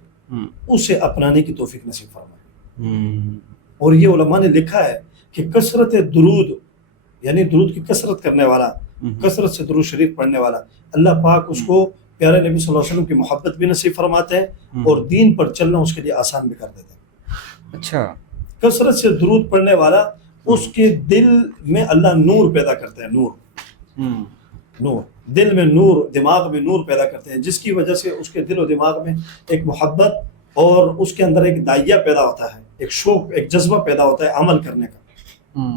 اسے اپنانے کی توفیق نصیب فرمائے۔ اور یہ علماء نے لکھا ہے کہ کثرت درود، یعنی درود کی کثرت کرنے والا، کثرت سے درود شریف پڑھنے والا، اللہ پاک اس کو پیارے نبی صلی اللہ علیہ وسلم کی محبت بھی نصیب فرماتے ہیں اور دین پر چلنا اس کے لیے آسان بھی کر دیتے ہیں۔ اچھا، کثرت سے درود پڑھنے والا، اس کے دل میں اللہ نور پیدا کرتے ہیں، نور دل میں نور، دماغ میں نور پیدا کرتے ہیں، جس کی وجہ سے اس کے دل و دماغ میں ایک محبت اور اس کے اندر ایک داعیہ پیدا ہوتا ہے، ایک شوق، ایک جذبہ پیدا ہوتا ہے عمل کرنے کا۔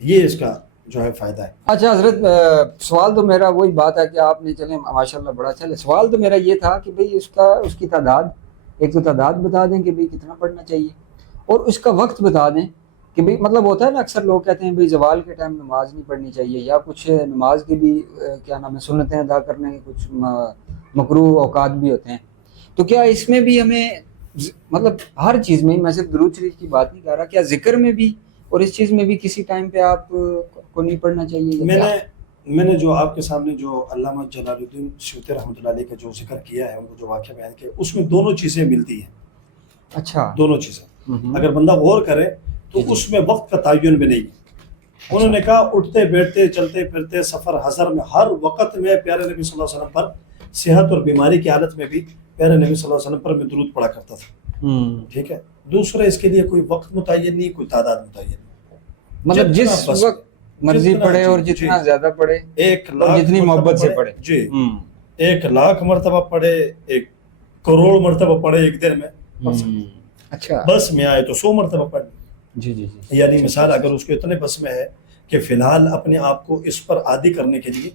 یہ اس کا جو ہے فائدہ ہے۔ اچھا حضرت، سوال تو میرا وہی بات ہے کہ آپ نے چلیں ماشاءاللہ بڑا اچھا، سوال تو میرا یہ تھا کہ بھئی اس کی تعداد، ایک تو تعداد بتا دیں کہ بھئی کتنا پڑھنا چاہیے، اور اس کا وقت بتا دیں کہ بھئی مطلب ہوتا ہے نا اکثر لوگ کہتے ہیں بھئی زوال کے ٹائم نماز نہیں پڑھنی چاہیے، یا کچھ نماز کی بھی کیا نام ہے سنتیں ادا کرنے کے کچھ مکروہ اوقات بھی ہوتے ہیں، تو کیا اس میں بھی ہمیں مطلب ہر چیز میں، میں صرف درود شریف کی بات نہیں کر رہا، کیا ذکر میں بھی اور اس چیز میں بھی کسی ٹائم پہ آپ کو نہیں پڑھنا چاہیے؟ میں نے جو آپ کے سامنے جو علامہ جلال الدین سیوطی رحمۃ اللہ علیہ کا جو ذکر کیا ہے، ان کو جو واقعہ بیان کیا، اس میں دونوں چیزیں ملتی ہیں۔ اچھا، دونوں چیزیں اگر بندہ غور کرے تو اس میں وقت کا تعین بھی نہیں ہے۔ انہوں نے کہا اٹھتے بیٹھتے چلتے پھرتے سفر حضر میں ہر وقت میں پیارے نبی صلی اللہ علیہ وسلم پر، صحت اور بیماری کی حالت میں بھی پیارے نبی صلی اللہ علیہ وسلم پر میں درود پڑھا کرتا تھا۔ ٹھیک ہے، دوسرا اس کے لیے کوئی وقت متعین نہیں، کوئی تعداد متعین نہیں، مطلب جس وقت مرضی پڑھے اور جتنا زیادہ پڑھے، اور جتنی محبت سے پڑھے، جی 1,00,000 مرتبہ پڑھے، 1 کروڑ مرتبہ پڑھے ایک دن میں، اچھا بس میں آئے تو 100 مرتبہ پڑھ، جی جی جی، یعنی مثال اگر اس کو اتنے بس میں ہے کہ فی الحال اپنے آپ کو اس پر عادی کرنے کے لیے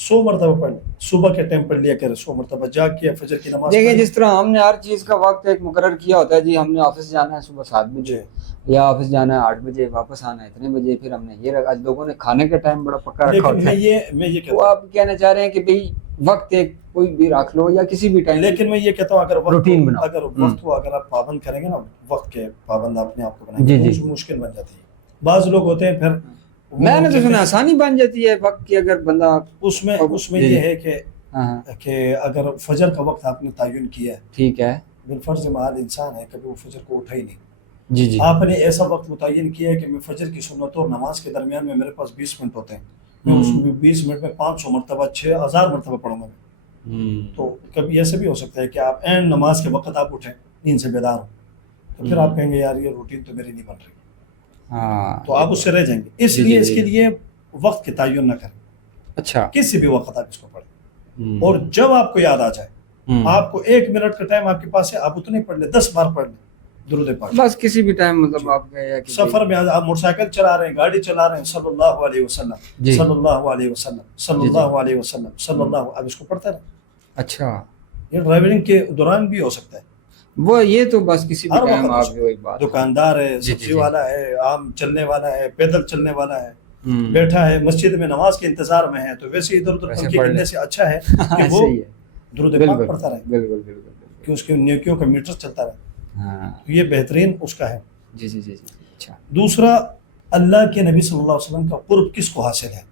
100 مرتبہ پڑھ، صبح کے ٹائم پڑھ لیا کرے 100 مرتبہ، جاگ کے فجر کی نماز دیکھیں جس طرح ہم نے ہر چیز کا وقت ایک مقرر کیا ہوتا ہے، جی ہم نے آفس جانا ہے صبح 7 بجے، یا آفس جانا ہے 8 بجے، واپس آنا ہے اتنے بجے، پھر ہم نے یہ رکھا، آج لوگوں نے کھانے کا ٹائم بڑا پکا رکھا ہوتا ہے، میں یہ تو آپ کہنا چاہ رہے ہیں کہ بھئی وقت ایک کوئی بھی رکھ لو یا کسی بھی ٹائم، لیکن میں یہ کہتا ہوں اگر روٹین بناؤ، اگر وقت کو اگر آپ پابند کریں گے نا، وقت کے پابند اپنے آپ کو بنائیں گے، مشکل بن جاتی ہے۔ بعض لوگ ہوتے ہیں پھر، میں نے تو سنا آسانی بن جاتی ہے وقت کی، اگر بندہ اس میں یہ ہے کہ اگر فجر کا وقت آپ نے تعین کیا ہے، ٹھیک ہے، بالفرض محال انسان ہے، کبھی وہ فجر کو اٹھا ہی نہیں، جی جی، آپ نے ایسا وقت متعین کیا ہے کہ میں فجر کی سنتوں اور نماز کے درمیان میں میرے پاس 20 منٹ ہوتے ہیں، میں اس میں 20 منٹ میں 500 مرتبہ 6000 مرتبہ پڑھوں گا میں، تو کبھی ایسا بھی ہو سکتا ہے کہ آپ عین نماز کے وقت آپ اٹھیں، نیند سے بیدار ہوں، تو پھر آپ کہیں گے یار یہ روٹین تو میری نہیں بن رہی، تو آپ اس سے رہ جائیں گے، اس لیے اس کے لیے وقت کے تعین نہ کریں، اچھا کسی بھی وقت آپ اس کو پڑھیں، اور جب آپ کو یاد آ جائے، آپ کو 1 منٹ کا ٹائم آپ کے پاس ہے، آپ اتنے پڑھ لیں، 10 بار پڑھ لیں درود پاک، بس کسی بھی ٹائم، مطلب آپ کا سفر میں آپ موٹر سائیکل چلا رہے ہیں، گاڑی چلا رہے ہیں، صلی اللہ علیہ وسلم صلی اللہ علیہ وسلم صلی اللہ علیہ وسلم صلی اللہ، اب اس کو پڑھتا رہے۔ اچھا، یہ ڈرائیونگ کے دوران بھی ہو سکتا ہے، وہ یہ تو بس کسی بھی ٹائم آپ وہی بات، دکاندار ہے، سبزی والا ہے، عام چلنے والا ہے، پیدل چلنے والا ہے، بیٹھا ہے مسجد میں نماز کے انتظار میں ہے، تو ویسے ادھر ادھر پنکھے کرنے سے اچھا ہے کہ وہ درود پاک پڑھتا رہے، بالکل بالکل، کہ اس کے نیکیوں کا میٹر چلتا رہے، تو یہ بہترین اس کا ہے۔ جی جی جی، اچھا۔ دوسرا، اللہ کے نبی صلی اللہ علیہ وسلم کا قرب کس کو حاصل ہے؟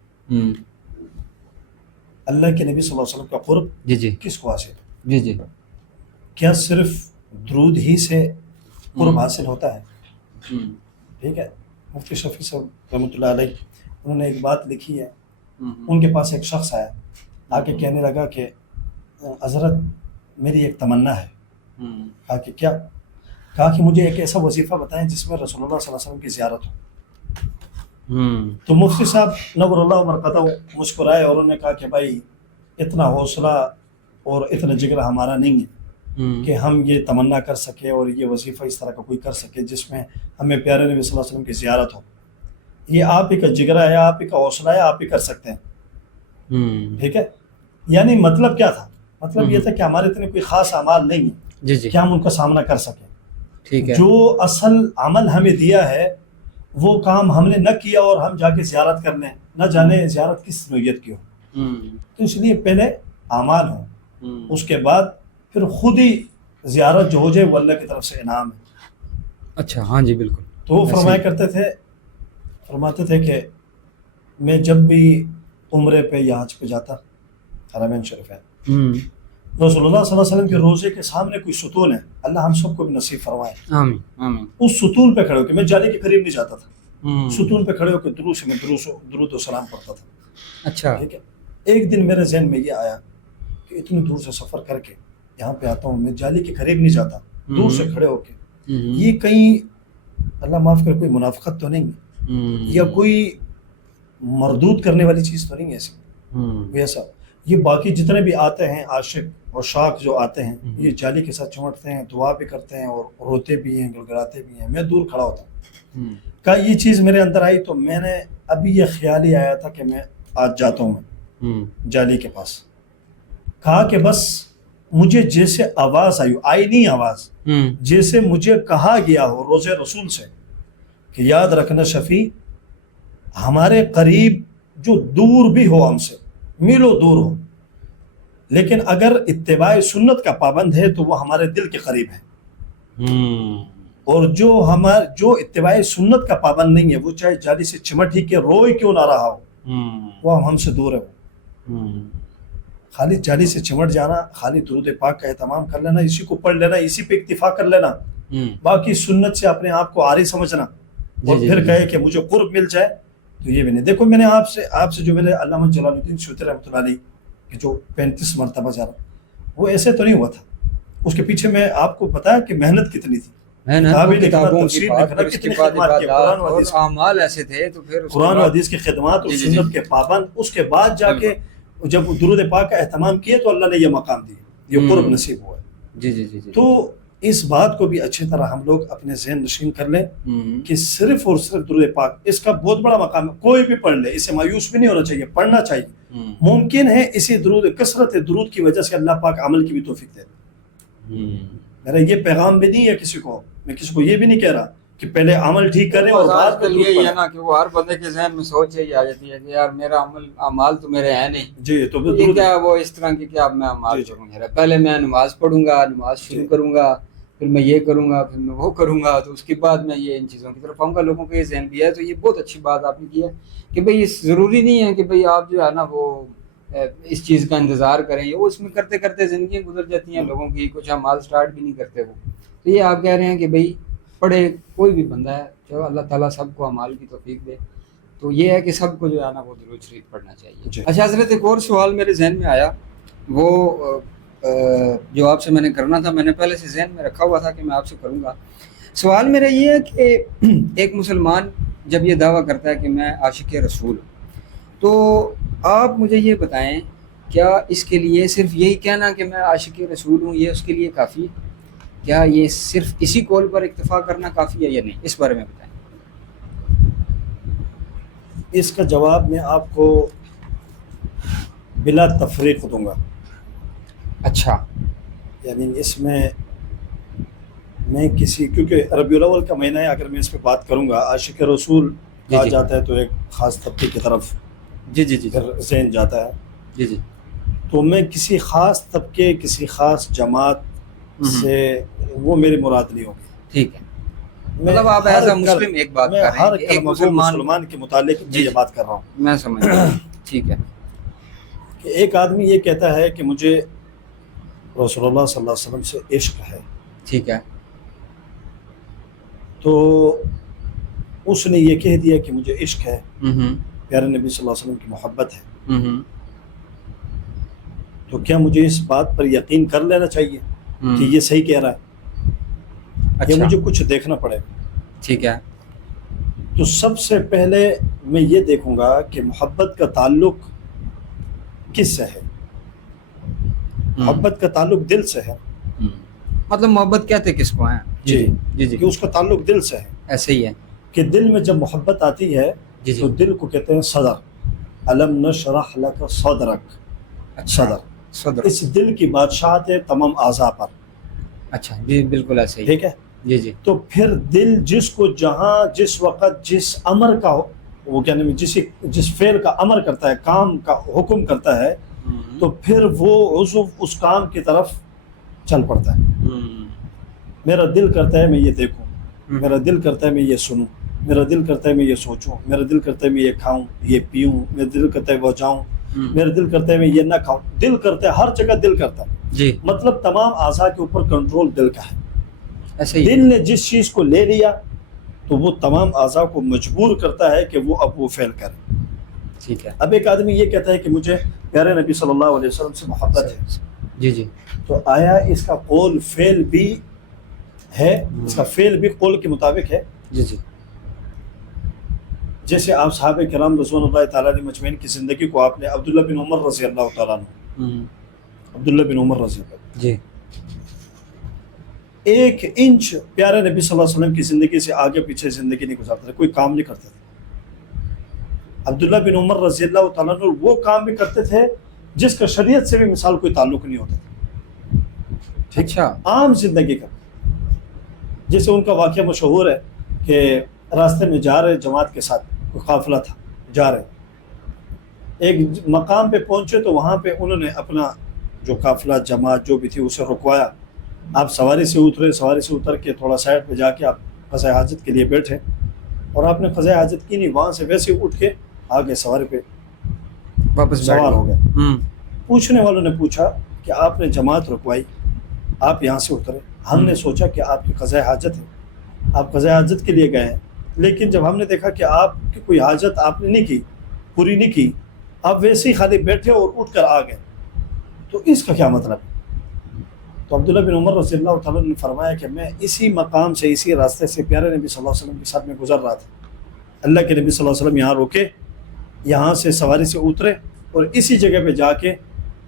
اللہ کے نبی صلی اللہ علیہ وسلم کا قرب جی جی کس کو حاصل ہے؟ جی جی، کیا صرف درود ہی سے قرب حاصل ہوتا ہے؟ ٹھیک ہے، مفتی شفیع صاحب رحمۃ اللہ علیہ انہوں نے ایک بات لکھی ہے، ان کے پاس ایک شخص آیا، آ کے کہنے لگا کہ حضرت میری ایک تمنا ہے۔ کہا کہ کیا؟ کہا کہ مجھے ایک ایسا وظیفہ بتائیں جس میں رسول اللہ صلی اللہ علیہ وسلم کی زیارت ہو۔ تو مفتی صاحب نور اللہ مرقدہ مسکرائے اور انہوں نے کہا کہ بھائی اتنا حوصلہ اور اتنا جگر ہمارا نہیں ہے کہ ہم یہ تمنا کر سکے اور یہ وظیفہ اس طرح کا کوئی کر سکے جس میں ہمیں پیارے نبی صلی اللہ علیہ وسلم کی زیارت ہو، یہ آپ ہی کا جگرہ ہے، آپ ہی کا حوصلہ ہے، آپ ہی کر سکتے ہیں۔ ٹھیک ہے، یعنی مطلب کیا تھا؟ مطلب یہ تھا کہ ہمارے اتنے کوئی خاص اعمال نہیں ہیں کہ ہم ان کا سامنا کر سکیں، جو اصل عمل ہمیں دیا ہے وہ کام ہم نے نہ کیا اور ہم جا کے زیارت کرنے، نہ جانے زیارت کس نوعیت کی ہو. تو اس لیے پہلے اعمال ہوں، اس کے بعد پھر خود ہی زیارت جو ہو جائے وہ اللہ کی طرف سے انعام ہے. اچھا ہاں جی بالکل. تو وہ فرماتے تھے کہ میں جب بھی عمرے پہ یا حج پہ جاتا حرمین شریفین، رسول اللہ صلی اللہ علیہ وسلم کے روزے کے سامنے کوئی ستون ہے، اللہ ہم سب کو بھی نصیب فرمائے، آمین آمین. اس ستون پہ کھڑے ہو کے، میں جانے کے قریب نہیں جاتا تھا، ستون پہ کھڑے ہو کے درود و سلام پڑھتا تھا. اچھا. ٹھیک ہے. ایک دن میرے ذہن میں یہ آیا کہ اتنی دور سے سفر کر کے یہاں پہ آتا ہوں، میں جالی کے قریب نہیں جاتا، دور سے کھڑے ہو کے، یہ کہیں اللہ معاف کر کوئی منافقت تو نہیں ہے یا کوئی مردود کرنے والی چیز تو نہیں ہے ایسی ایسا. یہ باقی جتنے بھی آتے ہیں عاشق اور شاق جو آتے ہیں یہ جالی کے ساتھ چمٹتے ہیں، دعا بھی کرتے ہیں اور روتے بھی ہیں، گڑگڑاتے بھی ہیں، میں دور کھڑا ہوتا ہوں. کہا یہ چیز میرے اندر آئی تو میں نے ابھی یہ خیال ہی آیا تھا کہ میں آج جاتا ہوں میں جالی کے پاس. کہا کہ بس مجھے جیسے آواز آئی نہیں آواز، جیسے مجھے کہا گیا ہو روزے رسول سے کہ یاد رکھنا شفیع، ہمارے قریب جو دور بھی ہو ہم سے، میلوں دور ہو، لیکن اگر اتباع سنت کا پابند ہے تو وہ ہمارے دل کے قریب ہے، اور جو اتباع سنت کا پابند نہیں ہے وہ چاہے جالی سے چمٹ ہی کے روئے کیوں نہ رہا ہو، وہ ہم سے دور ہے. خالی جالی سے چمٹ جانا، خالی درود پاک کا اہتمام کر لینا، اسی کو پڑھ لینا، اسی پہ اکتفا کر لینا، باقی سنت سے اپنے آپ کو عاری سمجھنا اور پھر کہے کہ مجھے قرب مل جائے، تو یہ بھی نہیں. دیکھو میں نے آپ سے جو میرے علامہ جلال الدین سیوطی رحمۃ اللہ علیہ کہ جو 35 مرتبہ جا رہا، وہ ایسے تو نہیں ہوا تھا. اس کے پیچھے میں آپ کو بتایا کہ محنت کتنی تھی، قرآن و حدیث کی خدمات اور سنت کے پابند. اس کے بعد جا کے جب درود پاک کا اہتمام کیے تو اللہ نے یہ مقام دیا، یہ قرب نصیب ہوا ہے. جی جی جی. تو اس بات کو بھی اچھی طرح ہم لوگ اپنے ذہن نشین کر لیں کہ صرف اور صرف درود پاک اس کا بہت بڑا مقام ہے. کوئی بھی پڑھ لے، اسے مایوس بھی نہیں ہونا چاہیے، پڑھنا چاہیے. ممکن ہے اسی کثرت درود کی وجہ سے اللہ پاک عمل کی بھی توفیق دے. میرا یہ پیغام بھی نہیں ہے کسی کو، میں کسی کو یہ بھی نہیں کہہ رہا کہ پہلے عمل ٹھیک کریں اور بعد میں درود پڑھیں. نا کہ وہ ہر بندے کے ذہن میں سوچ یہی آ جاتی ہے کہ یار میرا اعمال تو میرے ہیں نہیں. جی تو یہ کیا وہ اس طرح کی کیا میں اعمال کروں گا، پہلے میں نماز پڑھوں گا، نماز شروع کروں گا، پھر میں یہ کروں گا، پھر میں وہ کروں گا، تو اس کے بعد میں یہ ان چیزوں کی طرف آؤں گا. لوگوں کا یہ ذہن بھی ہے. تو یہ بہت اچھی بات آپ نے کی ہے کہ بھئی ضروری نہیں ہے کہ بھئی آپ جو ہے نا وہ اس چیز کا انتظار کریں، یہ وہ اس میں کرتے کرتے زندگیاں گزر جاتی ہیں لوگوں کی، کچھ اعمال سٹارٹ بھی نہیں کرتے وہ. تو یہ آپ کہہ رہے ہیں کہ بھئی پڑھے کوئی بھی بندہ ہے، جو اللہ تعالیٰ سب کو اعمال کی توفیق دے. تو یہ ہے کہ سب کو جو ہے نا وہ درود شریف پڑھنا چاہیے. اچھا حضرت، ایک اور سوال میرے ذہن میں آیا، وہ جو آپ سے میں نے کرنا تھا، میں نے پہلے سے ذہن میں رکھا ہوا تھا کہ میں آپ سے کروں گا. سوال میرا یہ ہے کہ ایک مسلمان جب یہ دعویٰ کرتا ہے کہ میں عاشق رسول ہوں، تو آپ مجھے یہ بتائیں کیا اس کے لیے صرف یہی کہنا کہ میں عاشق رسول ہوں یہ اس کے لیے کافی ہے؟ کیا یہ صرف اسی قول پر اکتفا کرنا کافی ہے یا نہیں؟ اس بارے میں بتائیں. اس کا جواب میں آپ کو بلا تفریق دوں گا. اچھا. یعنی اس میں کسی، کیونکہ ربیع الاول کا مہینہ ہے، اگر میں اس پہ بات کروں گا، عاشق رسول کہا جاتا ہے تو ایک خاص طبقے کی طرف ذہن جاتا ہے. جی جی. تو میں کسی خاص طبقے، کسی خاص جماعت سے وہ میری مراد نہیں ہوگی. ٹھیک ہے. مطلب آپ ایز اے مسلم ایک بات کر رہے ہیں، ہر کلمہ کو مسلمان کے متعلق یہ بات کر رہا ہوں. میں سمجھ رہا ہوں. ٹھیک ہے. کہ ایک آدمی یہ کہتا ہے کہ مجھے رسول اللہ صلی اللہ علیہ وسلم سے عشق ہے. ٹھیک ہے. تو اس نے یہ کہہ دیا کہ مجھے عشق ہے، پیارے نبی صلی اللہ علیہ وسلم کی محبت ہے، تو کیا مجھے اس بات پر یقین کر لینا چاہیے کہ یہ صحیح کہہ رہا ہے، یا مجھے کچھ دیکھنا پڑے گا؟ ٹھیک ہے. تو سب سے پہلے میں یہ دیکھوں گا کہ محبت کا تعلق کس سے ہے. محبت کا تعلق دل سے ہے. مطلب محبت کہتے کس کو ہیں؟ جی جی جی. کہ اس کا تعلق دل سے ہے. ایسے ہی ہے کہ دل میں جب محبت آتی ہے تو دل کو کہتے ہیں صدر. الم نشرح لک صدرک. صدر اس دل کی بادشاہت ہے تمام اعضاء پر. اچھا جی بالکل ایسے ہی. ٹھیک ہے. جی جی تو پھر دل جس کو جہاں جس وقت جس امر کا وہ کیا نام جس فعل کا امر کرتا ہے، کام کا حکم کرتا ہے، تو پھر وہ عضو اس کام کی طرف چل پڑتا ہے. میرا دل کرتا ہے میں یہ دیکھوں، میرا دل کرتا ہے میں یہ سنوں، میرا دل کرتا ہے میں یہ سوچوں، میرا دل کرتا ہے میں یہ کھاؤں یہ پیوں، میرا دل کرتا ہے وہ جاؤں، میرا دل کرتا ہے میں یہ نہ کھاؤں. دل کرتا ہے، ہر جگہ دل کرتا ہے. جی مطلب تمام اعضاء کے اوپر کنٹرول دل کا ہے. ایسے ہی. دل نے جس چیز کو لے لیا تو وہ تمام اعضاء کو مجبور کرتا ہے کہ وہ اب وہ فعل کرے. ٹھیک ہے. اب ایک آدمی یہ کہتا ہے کہ مجھے پیارے نبی صلی اللہ علیہ وسلم سے محبت ہے. جی جی. تو آیا اس کا قول فعل بھی ہے، اس کا فعل بھی قول کے مطابق ہے؟ جی جی. جیسے آپ صحابہ کرام رضوان اللہ تعالیٰ علیہ مجمعین کی زندگی کو آپ نے عبداللہ بن عمر رضی اللہ تعالیٰ عنہ، عبداللہ بن عمر رضی اللہ جی. 1 انچ پیارے نبی صلی اللہ علیہ وسلم کی زندگی سے آگے پیچھے زندگی نہیں گزارتے تھے، کوئی کام نہیں کرتے تھے. عبداللہ بن عمر رضی اللہ تعالیٰ عنہ وہ کام بھی کرتے تھے جس کا شریعت سے بھی مثال کوئی تعلق نہیں ہوتا تھا. اچھا. عام زندگی کا. جیسے ان کا واقعہ مشہور ہے کہ راستے میں جا رہے جماعت کے ساتھ، کوئی قافلہ تھا جا رہے، ایک مقام پہ پہنچے تو وہاں پہ انہوں نے اپنا جو قافلہ جماعت جو بھی تھی اسے رکوایا. آپ سواری سے اترے، سواری سے اتر کے تھوڑا سائڈ پہ جا کے آپ قضاء حاجت کے لیے بیٹھے، اور آپ نے قضاء حاجت کی نہیں، وہاں سے ویسے اٹھ کے آگے سواری پہ واپس سوار ہو گئے. پوچھنے والوں نے پوچھا کہ آپ نے جماعت رکوائی، آپ یہاں سے اترے، ہم نے سوچا کہ آپ کی قضاء حاجت ہے، آپ قضاء حاجت کے لیے گئے ہیں، لیکن جب ہم نے دیکھا کہ آپ کی کوئی حاجت آپ نے نہیں کی، پوری نہیں کی، آپ ویسے ہی خالی بیٹھے اور اٹھ کر آ گئے، تو اس کا کیا مطلب ہے؟ تو عبداللہ بن عمر رضی اللہ تعالیٰ نے فرمایا کہ میں اسی مقام سے، اسی راستے سے پیارے نبی صلی اللہ علیہ وسلم کے ساتھ میں گزر رہا تھا. اللہ کے نبی صلی اللہ علیہ وسلم یہاں روکے، یہاں سے سواری سے اترے، اور اسی جگہ پہ جا کے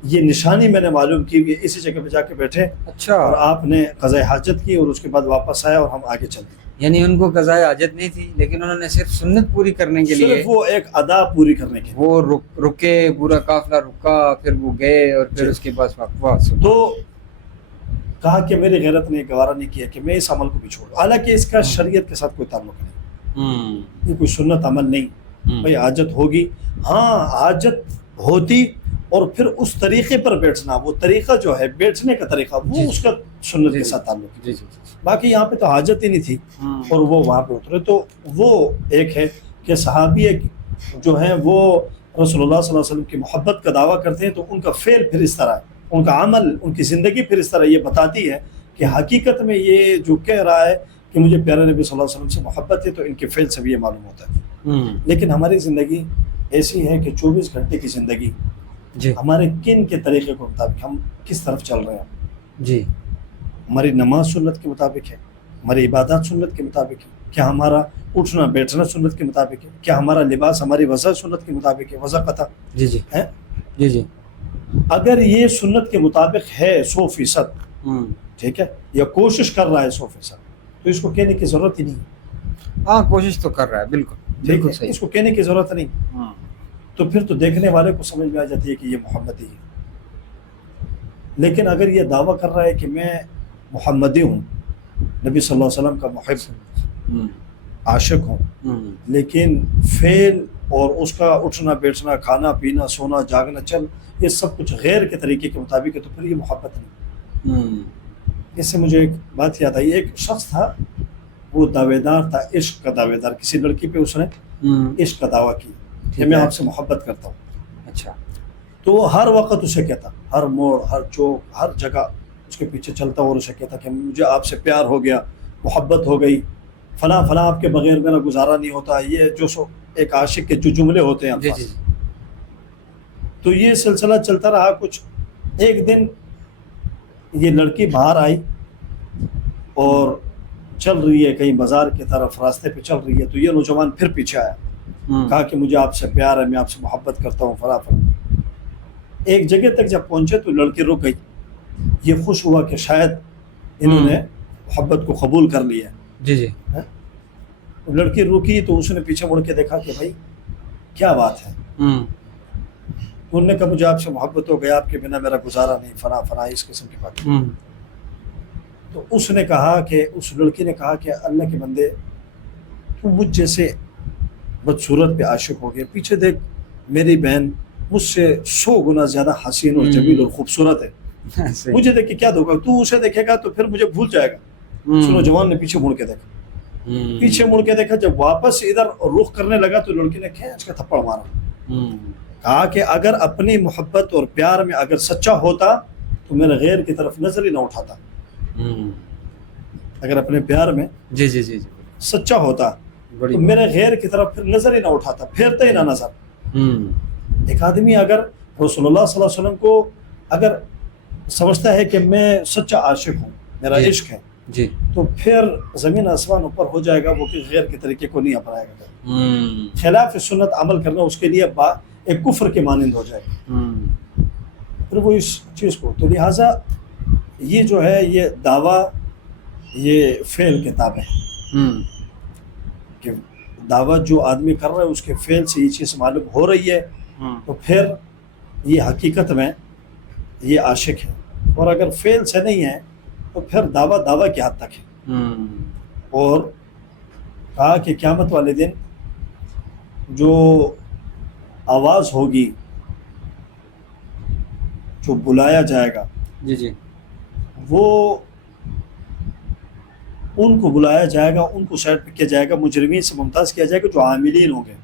یہ نشانی میں نے معلوم کی کہ اسی جگہ پہ جا کے بیٹھے. اچھا. اور آپ نے قضاء حاجت کی اور اس کے بعد واپس آیا اور ہم آگے چل گئے. یعنی ان کو قضاء حاجت نہیں تھی، لیکن انہوں نے صرف سنت پوری کرنے کے لیے، صرف وہ ایک ادا پوری کرنے کے لیے وہ رکے، پورا قافلہ رکا، پھر وہ گئے، اور پھر اس کے بعد واپس. تو کہا کہ میری غیرت نے گوارا نہیں کیا کہ میں اس عمل کو بھی چھوڑوں، حالانکہ اس کا شریعت کے ساتھ کوئی تعلق نہیں، یہ کوئی سنت عمل نہیں. بھائی حاجت ہوگی، ہاں حاجت ہوتی، اور پھر اس طریقے پر بیٹھنا، وہ طریقہ جو ہے بیٹھنے کا طریقہ، وہ اس کا سنت کے ساتھ تعلق ہے. باقی یہاں پہ تو حاجت ہی نہیں تھی اور وہ وہاں پہ اترے. تو وہ ایک ہے کہ صحابی جو ہیں وہ رسول اللہ صلی اللہ علیہ وسلم کی محبت کا دعویٰ کرتے ہیں، تو ان کا فعل پھر اس طرح ہے، ان کا عمل، ان کی زندگی پھر اس طرح یہ بتاتی ہے کہ حقیقت میں یہ جو کہہ رہا ہے کہ مجھے پیارے نبی صلی اللہ علیہ وسلم سے محبت ہے، تو ان کے فعل سے بھی یہ معلوم ہوتا ہے. لیکن ہماری زندگی ایسی ہے کہ 24 گھنٹے کی زندگی جی. ہمارے کن کے طریقے کے مطابق ہم کس طرف چل رہے ہیں؟ جی. ہماری نماز سنت کے مطابق ہے، ہماری عبادات سنت کے مطابق ہے، کیا ہمارا اٹھنا بیٹھنا سنت کے مطابق ہے، کیا ہمارا لباس، ہماری وضع سنت کے مطابق ہے، وضع قطع جی جی ہے. جی جی. اگر یہ سنت کے مطابق ہے 100%، ٹھیک ہے، یا کوشش کر رہا ہے 100%، تو اس کو کہنے کی ضرورت ہی نہیں. ہاں کوشش تو کر رہا ہے، بالکل بالکل صحیح. اس کو کہنے کی ضرورت نہیں. تو پھر تو دیکھنے والے کو سمجھ میں آ جاتی ہے کہ یہ محمدی ہے. لیکن اگر یہ دعویٰ کر رہا ہے کہ میں محمدی ہوں، نبی صلی اللہ علیہ وسلم کا محب عاشق ہوں، لیکن فعل اور اس کا اٹھنا بیٹھنا، کھانا پینا، سونا جاگنا، چل، یہ سب کچھ غیر کے طریقے کے مطابق ہے، تو پھر یہ محبت نہیں. اس سے مجھے ایک بات یاد آئی. ایک شخص تھا، وہ دعوے دار تھا، عشق کا دعوے دار، کسی لڑکی پہ اس نے عشق کا دعویٰ کی کہ میں آپ سے محبت کرتا ہوں. اچھا. تو وہ ہر وقت اسے کہتا، ہر موڑ، ہر چوک، ہر جگہ اس کے پیچھے چلتا اور اسے کہتا کہ مجھے آپ سے پیار ہو گیا، محبت ہو گئی، فلاں فلاں، آپ کے بغیر میرا گزارا نہیں ہوتا. یہ جو ایک عاشق کے جو جملے ہوتے ہیں الفاظ. تو یہ سلسلہ چلتا رہا. کچھ ایک دن یہ لڑکی باہر آئی اور چل رہی ہے کہیں بازار کی طرف، راستے پہ چل رہی ہے. تو یہ نوجوان پھر پیچھے آیا، کہا کہ مجھے آپ سے پیار ہے، میں آپ سے محبت کرتا ہوں، فلاں فلاں. ایک جگہ تک جب پہنچے تو لڑکی رک گئی. یہ خوش ہوا کہ شاید انہوں نے محبت کو قبول کر لیا. جی جی. لڑکی رکی تو اس نے پیچھے مڑ کے دیکھا کہ بھائی کیا بات ہے. انہوں نے کہا مجھے آپ سے محبت ہو گیا، آپ کے بنا میرا گزارا نہیں، فلاں فلاں، اس قسم کی بات. تو اس نے کہا کہ اس لڑکی نے کہا کہ اللہ کے بندے تو مجھ جیسے بدصورت پہ عاشق ہو گیا، پیچھے دیکھ میری بہن مجھ سے 100 گنا زیادہ حسین اور جمیل اور خوبصورت ہے، صحیح۔ مجھے دیکھ کے کیا دھوکا، تو اسے دیکھے گا تو پھر مجھے بھول جائے گا۔ اس نوجوان نے پیچھے مڑ کے دیکھا، پیچھے مڑ کے دیکھا، جب واپس ادھر رخ کرنے لگا تو لڑکی نے کھینچ کے تھپڑ مارا، کہا کہ اگر اپنی محبت اور پیار میں اگر سچا ہوتا تو میرے غیر کی طرف نظر ہی نہ اٹھاتا، اگر اپنے پیار میں جی جی جی جی سچا ہوتا بڑی تو میرے غیر کی طرف پھر نظر ہی نہ اٹھاتا، پھیرتا ہی نہ نظر۔ ایک آدمی اگر رسول اللہ صلی اللہ علیہ وسلم کو اگر سمجھتا ہے کہ میں سچا عاشق ہوں، میرا جی عشق ہے، جی تو پھر زمین آسمان اوپر ہو جائے گا، وہ کہ غیر کے طریقے کو نہیں اپنائے گا، خلاف سنت عمل کرنا اس کے لیے ایک کفر کے مانند ہو جائے گا، پھر وہ اس چیز کو، تو لہٰذا یہ جو ہے یہ دعویٰ یہ فعل کے تابع ہے، کہ دعویٰ جو آدمی کر رہا ہے اس کے فعل سے یہ چیز معلوم ہو رہی ہے، تو پھر یہ حقیقت میں یہ عاشق ہے، اور اگر فعل سے نہیں ہے تو پھر دعویٰ کی حد تک ہے۔ اور کہا کہ قیامت والے دن جو آواز ہوگی، جو بلایا جائے گا، جی جی وہ ان کو بلایا جائے گا، ان کو سائڈ پہ کیا جائے گا، مجرمین سے ممتاز کیا جائے گا، جو عاملین ہوں گے،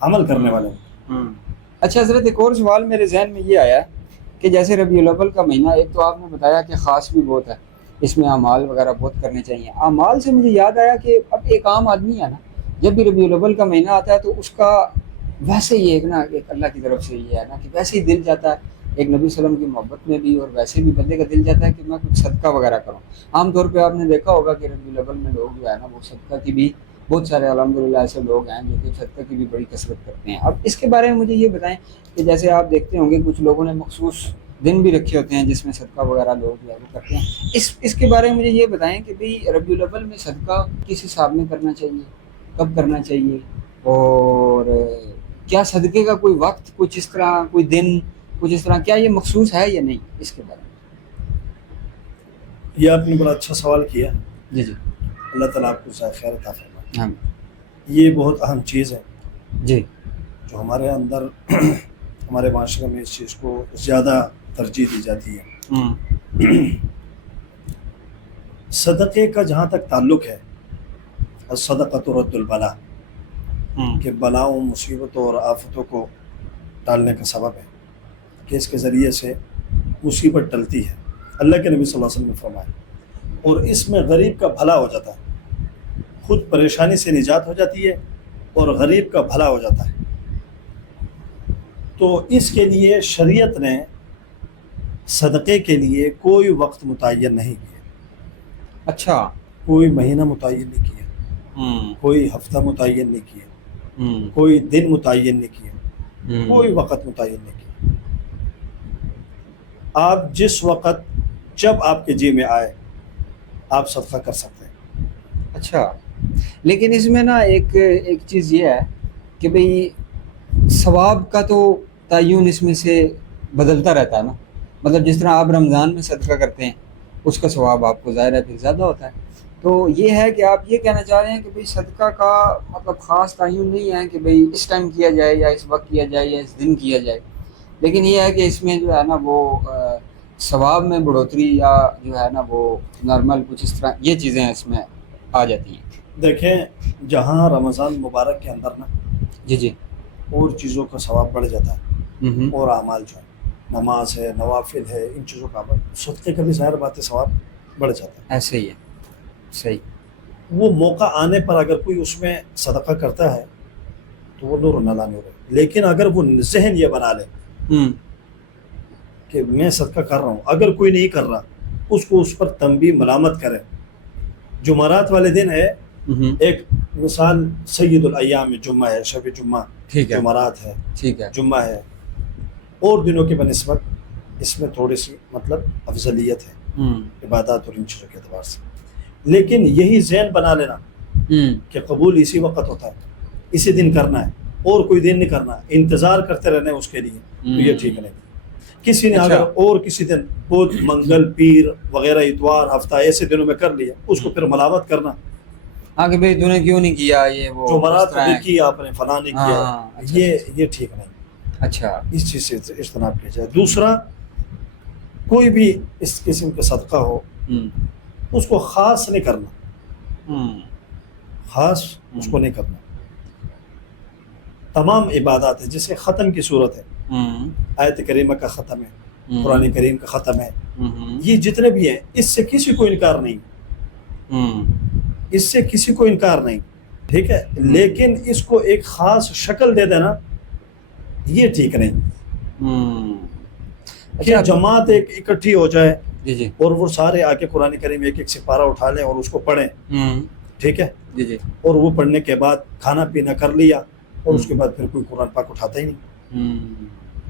عمل کرنے والے ہوں گے۔ اچھا حضرت، ایک اور سوال میرے ذہن میں یہ آیا کہ جیسے ربیع الاول کا مہینہ، ایک تو آپ نے بتایا کہ خاص بھی بہت ہے، اس میں اعمال وغیرہ بہت کرنے چاہیے۔ اعمال سے مجھے یاد آیا کہ اب ایک عام آدمی ہے نا، جب بھی ربیع الاول کا مہینہ آتا ہے تو اس کا ویسے ہی ایک نا ایک اللہ کی طرف سے یہ ہے نا کہ ویسے ہی دل جاتا ہے، ایک نبی صلی اللہ علیہ وسلم کی محبت میں بھی، اور ویسے بھی بندے کا دل جاتا ہے کہ میں کچھ صدقہ وغیرہ کروں۔ عام طور پہ آپ نے دیکھا ہوگا کہ ربیع الاول میں لوگ جو ہے نا وہ صدقہ کی بھی، بہت سارے الحمدللہ ایسے لوگ ہیں جو کہ صدقہ کی بھی بڑی کثرت کرتے ہیں۔ اب اس کے بارے میں مجھے یہ بتائیں کہ جیسے آپ دیکھتے ہوں گے کچھ لوگوں نے مخصوص دن بھی رکھے ہوتے ہیں جس میں صدقہ وغیرہ لوگ جو ہے وہ کرتے ہیں، اس کے بارے میں مجھے یہ بتائیں کہ بھئی ربیع الاول میں صدقہ کس حساب میں کرنا چاہیے، کب کرنا چاہیے، اور کیا صدقے کا کوئی وقت، کچھ اس طرح کوئی دن، کچھ اس طرح کیا یہ مخصوص ہے یا نہیں، اس کے بارے میں؟ یہ آپ نے بڑا اچھا سوال کیا، جی جی اللہ تعالیٰ آپ کو جزائے خیر عطا فرمائے۔ ہاں یہ بہت اہم چیز ہے جی جو ہمارے اندر ہمارے معاشرے میں اس چیز کو زیادہ ترجیح دی جاتی ہے۔ صدقے کا جہاں تک تعلق ہے، الصدقۃ رد البلا، کہ بلاؤں، مصیبتوں اور آفتوں کو ٹالنے کا سبب ہے، کہ اس کے ذریعے سے مصیبت ٹلتی ہے، اللہ کے نبی صلی اللہ علیہ وسلم نے فرمایا، اور اس میں غریب کا بھلا ہو جاتا ہے، خود پریشانی سے نجات ہو جاتی ہے اور غریب کا بھلا ہو جاتا ہے۔ تو اس کے لیے شریعت نے صدقے کے لیے کوئی وقت متعین نہیں کیا، اچھا، کوئی مہینہ متعین نہیں کیا، کوئی ہفتہ متعین نہیں کیا، کوئی دن متعین نہیں کیا، کوئی وقت متعین نہیں کیا۔ آپ جس وقت جب آپ کے جی میں آئے آپ صدقہ کر سکتے ہیں۔ اچھا، لیکن اس میں نا ایک چیز یہ ہے کہ بھئی ثواب کا تو تعین اس میں سے بدلتا رہتا ہے نا، مطلب جس طرح آپ رمضان میں صدقہ کرتے ہیں اس کا ثواب آپ کو ظاہر ہے پھر زیادہ ہوتا ہے، تو یہ ہے کہ آپ یہ کہنا چاہ رہے ہیں کہ بھئی صدقہ کا مطلب خاص تعین نہیں ہے کہ بھئی اس ٹائم کیا جائے یا اس وقت کیا جائے یا اس دن کیا جائے، لیکن یہ ہے کہ اس میں جو ہے نا وہ ثواب میں بڑھوتری یا جو ہے نا وہ نارمل کچھ اس طرح یہ چیزیں اس میں آ جاتی ہیں۔ دیکھیں، جہاں رمضان مبارک کے اندر نا جی جی اور چیزوں کا ثواب بڑھ جاتا ہے، اور اعمال جو ہے، نماز ہے، نوافل ہے، ان چیزوں کا صدقے کا بھی ظاہر بات ہے ثواب بڑھ جاتا ہے۔ ایسے ہی ہے، صحیح۔ وہ موقع آنے پر اگر کوئی اس میں صدقہ کرتا ہے تو وہ نور و نلا نور ہے، لیکن اگر وہ ذہن یہ بنا لے کہ میں صدقہ کر رہا ہوں، اگر کوئی نہیں کر رہا اس کو اس پر تنبیہ ملامت کرے۔ جمعرات والے دن ہے، ایک مثال سید الایام جمعہ ہے، شب جمعہ ٹھیک ہے، جمعرات ہے، ٹھیک ہے، جمعہ ہے، اور دنوں کے بنسبت اس میں تھوڑی سی مطلب افضلیت ہے عبادات اور ان چیزوں کے اعتبار سے، لیکن یہی ذہن بنا لینا کہ قبول اسی وقت ہوتا ہے، اسی دن کرنا ہے اور کوئی دن نہیں کرنا، انتظار کرتے رہنا ہے اس کے لیے، تو یہ ٹھیک نہیں۔ کسی نے اچھا۔ اگر اور کسی دن بدھ منگل پیر وغیرہ اتوار ہفتہ ایسے دنوں میں کر لیا اس کو پھر ملامت کرنا ہاں کہ بھئی تو نے کیوں نہیں کیا یہ وہ جمعرات اس طرح نے ہے۔ کیا آپ نے فلاں نے کیا ہاں، اچھا، یہ ٹھیک نہیں، اچھا اس چیز سے اجتناب کیا جائے۔ دوسرا، کوئی بھی اس قسم کا صدقہ ہو ہم، اس کو خاص نہیں کرنا، ہم، خاص اس کو نہیں کرنا۔ تمام عبادات ہیں جیسے ختم کی صورت ہے، ہم، آیت کریمہ کا ختم ہے، ہم، قرآن کریم کا ختم ہے، ہم، یہ جتنے بھی ہیں اس سے کسی کو انکار نہیں، ہم، اس سے کسی کو انکار نہیں، ٹھیک ہے، لیکن اس کو ایک خاص شکل دے دینا یہ ٹھیک نہیں ہم۔ کہ اچھا، جماعت ایک اکٹھی ہو جائے جی جی، اور وہ سارے آ کے قرآن کریم ایک ایک سپارہ اٹھا لیں اور اس کو پڑھیں، ہم، ٹھیک ہے، جی جی، اور وہ پڑھنے کے بعد کھانا پینا کر لیا اور اس کے بعد پھر کوئی قرآن پاک اٹھاتا ہی نہیں۔ ہم،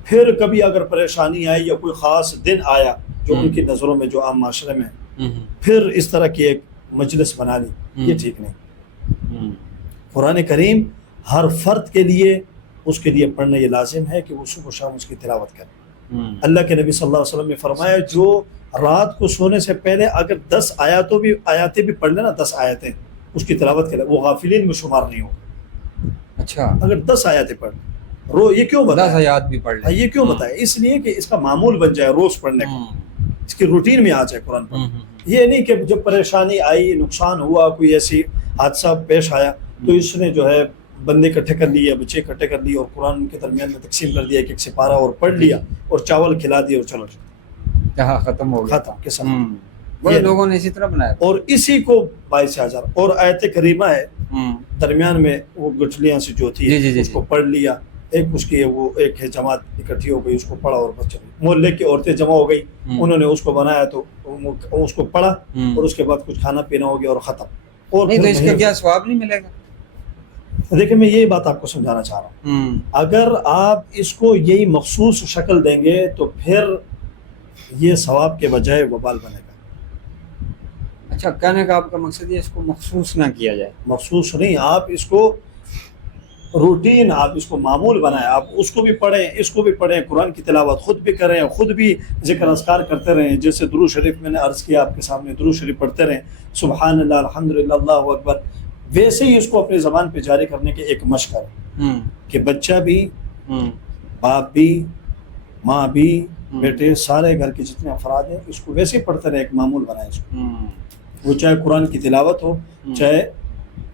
پھر کبھی اگر پریشانی آئی یا کوئی خاص دن آیا جو ان کی نظروں میں جو عام معاشرے میں ہے، ہم، پھر اس طرح کی ایک مجلس بنا لی، یہ ٹھیک نہیں۔ ہم، قرآن کریم ہر فرد کے لیے اس کے لیے پڑھنا یہ لازم ہے کہ وہ صبح و شام اس کی تلاوت کرے۔ ہم، اللہ کے نبی صلی اللہ علیہ وسلم نے فرمایا جو رات کو سونے سے پہلے اگر 10 آیاتیں بھی پڑھ لیں نا، 10 آیتیں اس کی تلاوت کرے، وہ غافلین میں شمار نہیں ہوگا۔ اچھا، اگر 10 آیاتیں پڑھ یہ کیوں 10 بتایا؟ آیات بھی پڑھ لیں، یہ کیوں بتایا؟ اس لیے کہ اس کا معمول بن جائے روز پڑھنے کا، اس کی روٹین میں آ جائے قرآن پڑھنا۔ یہ نہیں کہ جب پریشانی آئی، نقصان ہوا، کوئی ایسی حادثہ پیش آیا تو اس نے جو ہے بندے اکٹھے کر لیے، بچے اکٹھے کر لیے اور قرآن کے درمیان میں تقسیم کر دیا، ایک سپارہ اور پڑھ لیا اور چاول کھلا دیا اور چلو جہاں ختم ہو گیا، ختم قسم۔ بڑے لوگوں نے اسی طرح بنایا۔ اور اسی کو 22,000 اور آیت کریمہ ہے ہم، درمیان میں وہ گٹھلیاں سے جو تھی جی جی جی اس کو پڑھ لیا، ایک اس کی وہ ایک ہے جماعت اکٹھی ہو گئی اس کو پڑھا اور بچے محلے کی عورتیں جمع ہو گئی، انہوں نے اس کو بنایا تو اس کو پڑھا اور اس کے بعد کچھ کھانا پینا ہو گیا اور ختم۔ اور نہیں تو اس پھر کا کیا ثواب نہیں ملے گا؟ دیکھیں میں یہی بات آپ کو سمجھانا چاہ رہا ہوں، اگر آپ اس کو یہی مخصوص شکل دیں گے تو پھر یہ ثواب کے بجائے وبال بنے گا۔ اچھا، کہنے کا آپ کا مقصد یہ اس کو مخصوص نہ کیا جائے۔ مخصوص نہیں، آپ اس کو روٹین، آپ اس کو معمول بنائیں، آپ اس کو بھی پڑھیں، اس کو بھی پڑھیں، قرآن کی تلاوت خود بھی کریں، خود بھی ذکر اذکار کرتے رہیں، جیسے درود شریف میں نے عرض کیا آپ کے سامنے، درود شریف پڑھتے رہیں، سبحان اللہ، الحمدللہ، اللہ اکبر، ویسے ہی اس کو اپنی زبان پہ جاری کرنے کے ایک مشق کریں کہ بچہ بھی، باپ بھی، ماں بھی، بیٹے، سارے گھر کے جتنے افراد ہیں اس کو ویسے پڑھتے رہیں، ایک معمول بنائیں اس کو، وہ چاہے قرآن کی تلاوت ہو، چاہے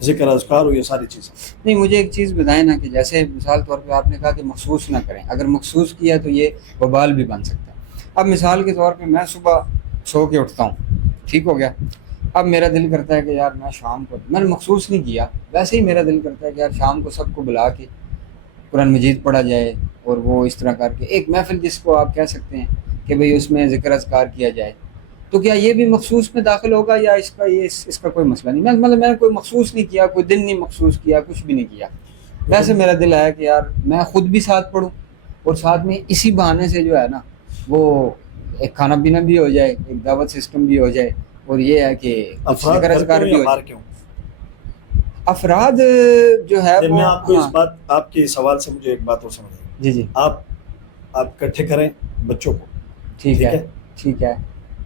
ذکر اذکار ہو، یہ ساری چیزیں۔ نہیں، مجھے ایک چیز بتائیں نا کہ جیسے مثال طور پہ آپ نے کہا کہ مخصوص نہ کریں، اگر مخصوص کیا تو یہ وبال بھی بن سکتا ہے۔ اب مثال کے طور پہ میں صبح سو کے اٹھتا ہوں، ٹھیک ہو گیا، اب میرا دل کرتا ہے کہ یار میں شام کو، میں نے مخصوص نہیں کیا، ویسے ہی میرا دل کرتا ہے کہ یار شام کو سب کو بلا کے قرآن مجید پڑھا جائے اور وہ اس طرح کر کے ایک محفل جس کو آپ کہہ سکتے ہیں کہ بھئی اس میں ذکر اذکار کیا جائے، تو کیا یہ بھی مخصوص میں داخل ہوگا یا اس کا کوئی مسئلہ نہیں؟ مطلب میں نے کوئی مخصوص نہیں کیا، کوئی دن نہیں مخصوص کیا، کچھ بھی نہیں کیا، ویسے میرا دل آیا کہ یار میں خود بھی ساتھ پڑھوں اور ساتھ میں اسی بہانے سے جو ہے نا وہ ایک کھانا پینا بھی ہو جائے، ایک دعوت سسٹم بھی ہو جائے، اور یہ ہے کہ افراد ذکر اذکار بھی ہو بار جائے۔ کیوں؟ افراد جو ہے میں آپ کو ہاں، اس بات، آپ کے سوال سے مجھے ایک بات اور سمجھ آئی۔ جی جی، آپ اکٹھے کریں بچوں کو، ٹھیک ہے، ٹھیک ہے،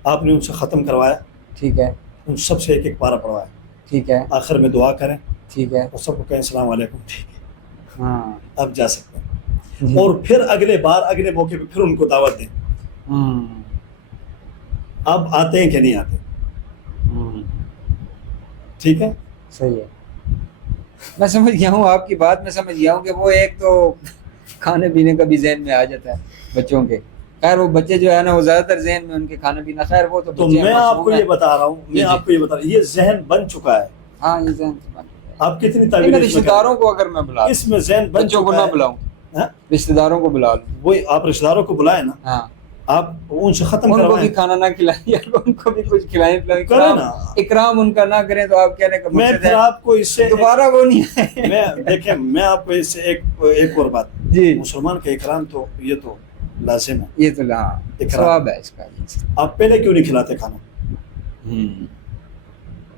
آپ نے ان سے ختم کروایا، ٹھیک ہے، ان سب سے ایک ایک پارہ پڑھوایا، ٹھیک ہے، آخر میں دعا کریں ٹھیک ہے، اور سب کو کہیں السلام علیکم، ٹھیک ہے ہاں، آپ جا سکتے ہیں، جی، اور پھر اگلے بار اگلے موقع پہ پھر ان کو دعوت دیں۔ اب آتے ہیں کہ نہیں آتے؟ ٹھیک ہے، صحیح ہے، میں سمجھ گیا ہوں آپ کی بات، میں سمجھ گیا ہوں کہ وہ ایک تو کھانے پینے کا بھی ذہن میں آ جاتا ہے بچوں کے، خیر وہ بچے جو ہے نا وہ زیادہ تر ذہن میں ان کے کھانا پینا، خیر وہ تو تو بچے میں آپ معصوم کو ہیں۔ یہ بتا رہا ہوں، میں آپ کو یہ بتا رہا ہوں، یہ ذہن بن چکا ہے۔ ہاں، یہ ذہن سے بن چکا ہے۔ آپ کتنی نہیں، تعبیر میں رشتہ داروں کو اگر میں بلا اس میں ذہن بن بچوں کو چکا نہ ہے، بلاؤں، ہاں؟ رشتہ داروں کو بلا لوں، وہی آپ رشتہ داروں کو بلائیں نا، ہاں، آپ ان سے ختم ان کو کروائیں، بھی کھانا نہ کھلائیں یا ان کو بھی کچھ کھلائیں پلائیں، کریں نا۔ اکرام ان کا نہ کریں تو آپ کہنے کا میں مقصد پھر ہے آپ کو اس سے دوبارہ وہ نہیں ہے۔ میں دیکھیں، میں آپ کو اس سے ایک اور بات، جی، مسلمان کا اکرام تو یہ تو لازم ہے، یہ تو ہاں ثواب ہے اس کا۔ آپ پہلے کیوں نہیں کھلاتے کھانا؟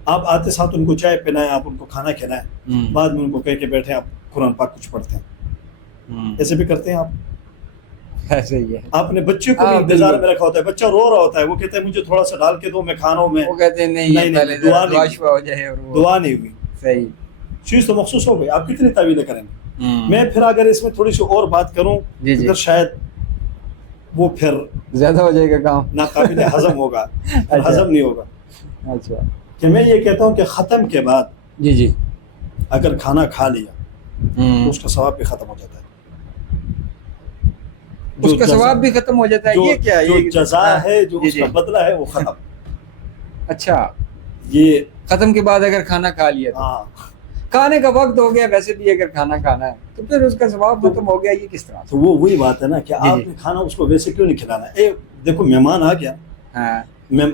آپ آتے ساتھ ان کو چائے پلائیں، آپ ان کو کھانا کھلائیں، بعد میں ان کو کہہ کے بیٹھے آپ قرآن پاک کچھ پڑھتے ہیں، ایسے بھی کرتے ہیں آپ؟ ایسے ہی ہے. آپ نے بچے کو بھی ہاں، انتظار بالکل. میں رکھا ہوتا ہے, بچہ رو رہا ہوتا ہے, وہ کہتا ہے مجھے تھوڑا سا ڈال کے دو, میں کھا رہا ہوں, میں وہ کہتے ہیں نہیں نہیں، یہ پہلے دعا دعا نہیں شفا ہو جائے اور وہ دعا نہیں ہوئی, صحیح. چیز تو مخصوص ہو گئی. آپ کتنی تعویلیں کریں گے؟ ہوں. میں پھر اگر اس میں تھوڑی سی اور بات کروں جی جی پھر شاید وہ پھر زیادہ ہو جائے گا کام. ناقابل ہضم ہوگا, پھر اچھا. ہضم نہیں ہوگا. اچھا. کہ میں یہ کہتا ہوں کہ ختم کے بعد جی جی. اگر کھانا کھا لیا تو ہوں. اس کا ثواب بھی ختم ہو جاتا ہے. اس کا ثواب بھی ختم ہو جاتا ہے. یہ کیا جو یہ جزا ہے, جو جی اس جی. کا بدلہ ہے, وہ ختم. اچھا, یہ ختم کے بعد اگر کھانا کھا لیا تو ہاں, کھانے کا وقت ہو گیا, ویسے بھی اگر کھانا کھانا ہے تو پھر اس کا ثواب تو- ختم ہو گیا. یہ کس طرح سے؟ تو وہ وہی بات ہے نا کہ جی آپ جی. نے کھانا اس کو ویسے کیوں نہیں کھلانا ہے. دیکھو مہمان آ گیا, ہاں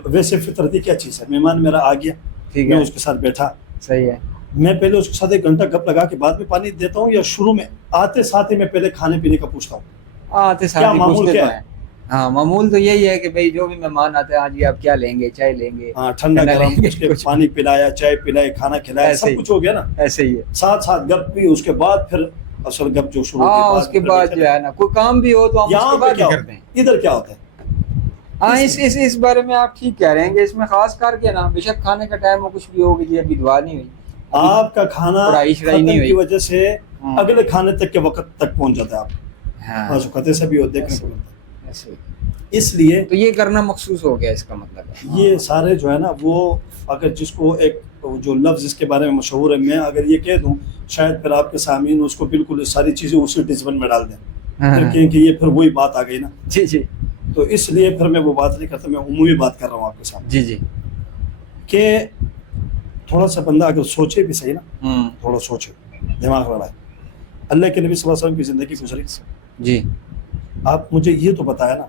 ویسے فطرتی کیا چیز ہے, مہمان میرا آ گیا, ٹھیک میں ہے, اس کے ساتھ بیٹھا, صحیح ہے. میں پہلے اس کے ساتھ 1 گھنٹہ گپ لگا کے بعد میں پانی دیتا ہوں, یا شروع میں آتے ساتھ ہی میں پہلے کھانے پینے کا پوچھتا ہوں؟ آتے کیا ساتھ ہی معمول پوچھتے کیا تو ہے؟ ہیں. ہاں معمول تو یہی ہے کہ بھئی جو بھی مہمان آتے ہیں, ہاں جی آپ کیا لیں گے, چائے لیں گے, ہاں, ٹھنڈا ٹھنڈا گرم لیں گے, اس کے کچھ پانی پلایا, چائے پلائی, کھانا کھلایا, ایسے سب ہی. کچھ ہو گیا نا. ایسے ہی ہے. ساتھ ساتھ گپ بھی, اس کے بعد پھر اصل گپ جو شروع ہاں ہوتی اس کے بعد جو ہے نا کوئی کام بھی ہو تو ہم اس یہاں کے پہ بعد کیا ہی ہوتا کرتے ہیں. ہے, ادھر کیا ہوتا ہے. ہاں اس بارے میں آپ ٹھیک کہہ رہے ہیں کہ اس میں خاص کر کے نا بے شک کھانے کا ٹائم ہو, کچھ بھی ہو گئی, ابھی دعا نہیں ہوئی, آپ کا کھانا پڑھائی شڑائی ختم نہیں کی ہوئی. وجہ سے اگلے کھانے تک کے وقت تک پہنچ جاتا ہے. آپ ہاں بعض اوقات ایسا بھی دیکھنے کو ملتا ہے. ایسے ہی. اس لیے تو یہ کرنا مخصوص ہو گیا اس کا مطلب ہے. یہ سارے جو ہے نا, وہ اگر جس کو ایک جو لفظ اس کے بارے میں مشہور ہے, میں اگر یہ کہہ دوں شاید پھر آپ کے سامعین اس کو بالکل ساری چیزیں اسی ڈسبن میں ڈال دیں, پھر کہیں کہ یہ پھر وہی بات آ گئی نا. جی جی تو اس لیے پھر میں وہ بات نہیں کرتا, میں عمومی بات کر رہا ہوں آپ کے سامنے. جی جی. کہ تھوڑا سا بندہ اگر سوچے بھی صحیح نا, ہوں. تھوڑا سوچے, دماغ لڑائے. اللہ کے نبی صلی اللہ علیہ وسلم کی زندگی گزری, جی آپ مجھے یہ تو بتایا نا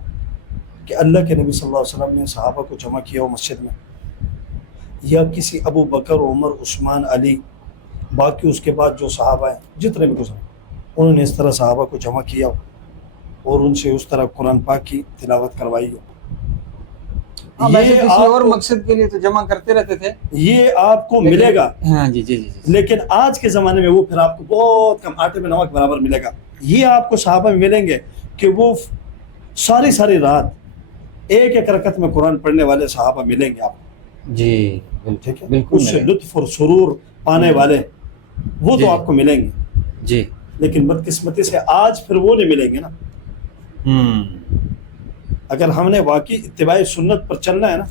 کہ اللہ کے نبی صلی اللہ علیہ وسلم نے صحابہ کو جمع کیا ہو مسجد میں, یا کسی ابو بکر, عمر, عثمان, علی, باقی اس کے بعد جو صحابہ ہیں جتنے بھی گزرے, انہوں نے اس طرح صحابہ کو جمع کیا ہو اور ان سے اس طرح قرآن پاک کی تلاوت کروائی ہو. ویسے کسی آپ اور کو- مقصد کے لیے تو جمع کرتے رہتے تھے. یہ آپ کو ملے گا, ہاں جی جی جی. لیکن آج کے زمانے میں وہ پھر آپ کو بہت کم, آٹے میں نمک برابر ملے گا. یہ آپ کو صحابہ میں ملیں گے کہ وہ ساری رات ایک رکعت میں قرآن پڑھنے والے صحابہ ملیں گے آپ کو. جی ٹھیک ہے, بالکل اس سے لطف اور سرور پانے والے وہ جی. تو آپ کو ملیں گے, جی. لیکن بدقسمتی سے آج پھر وہ نہیں ملیں گے نا. اگر ہم نے واقعی اتباع سنت پر چلنا ہے نا,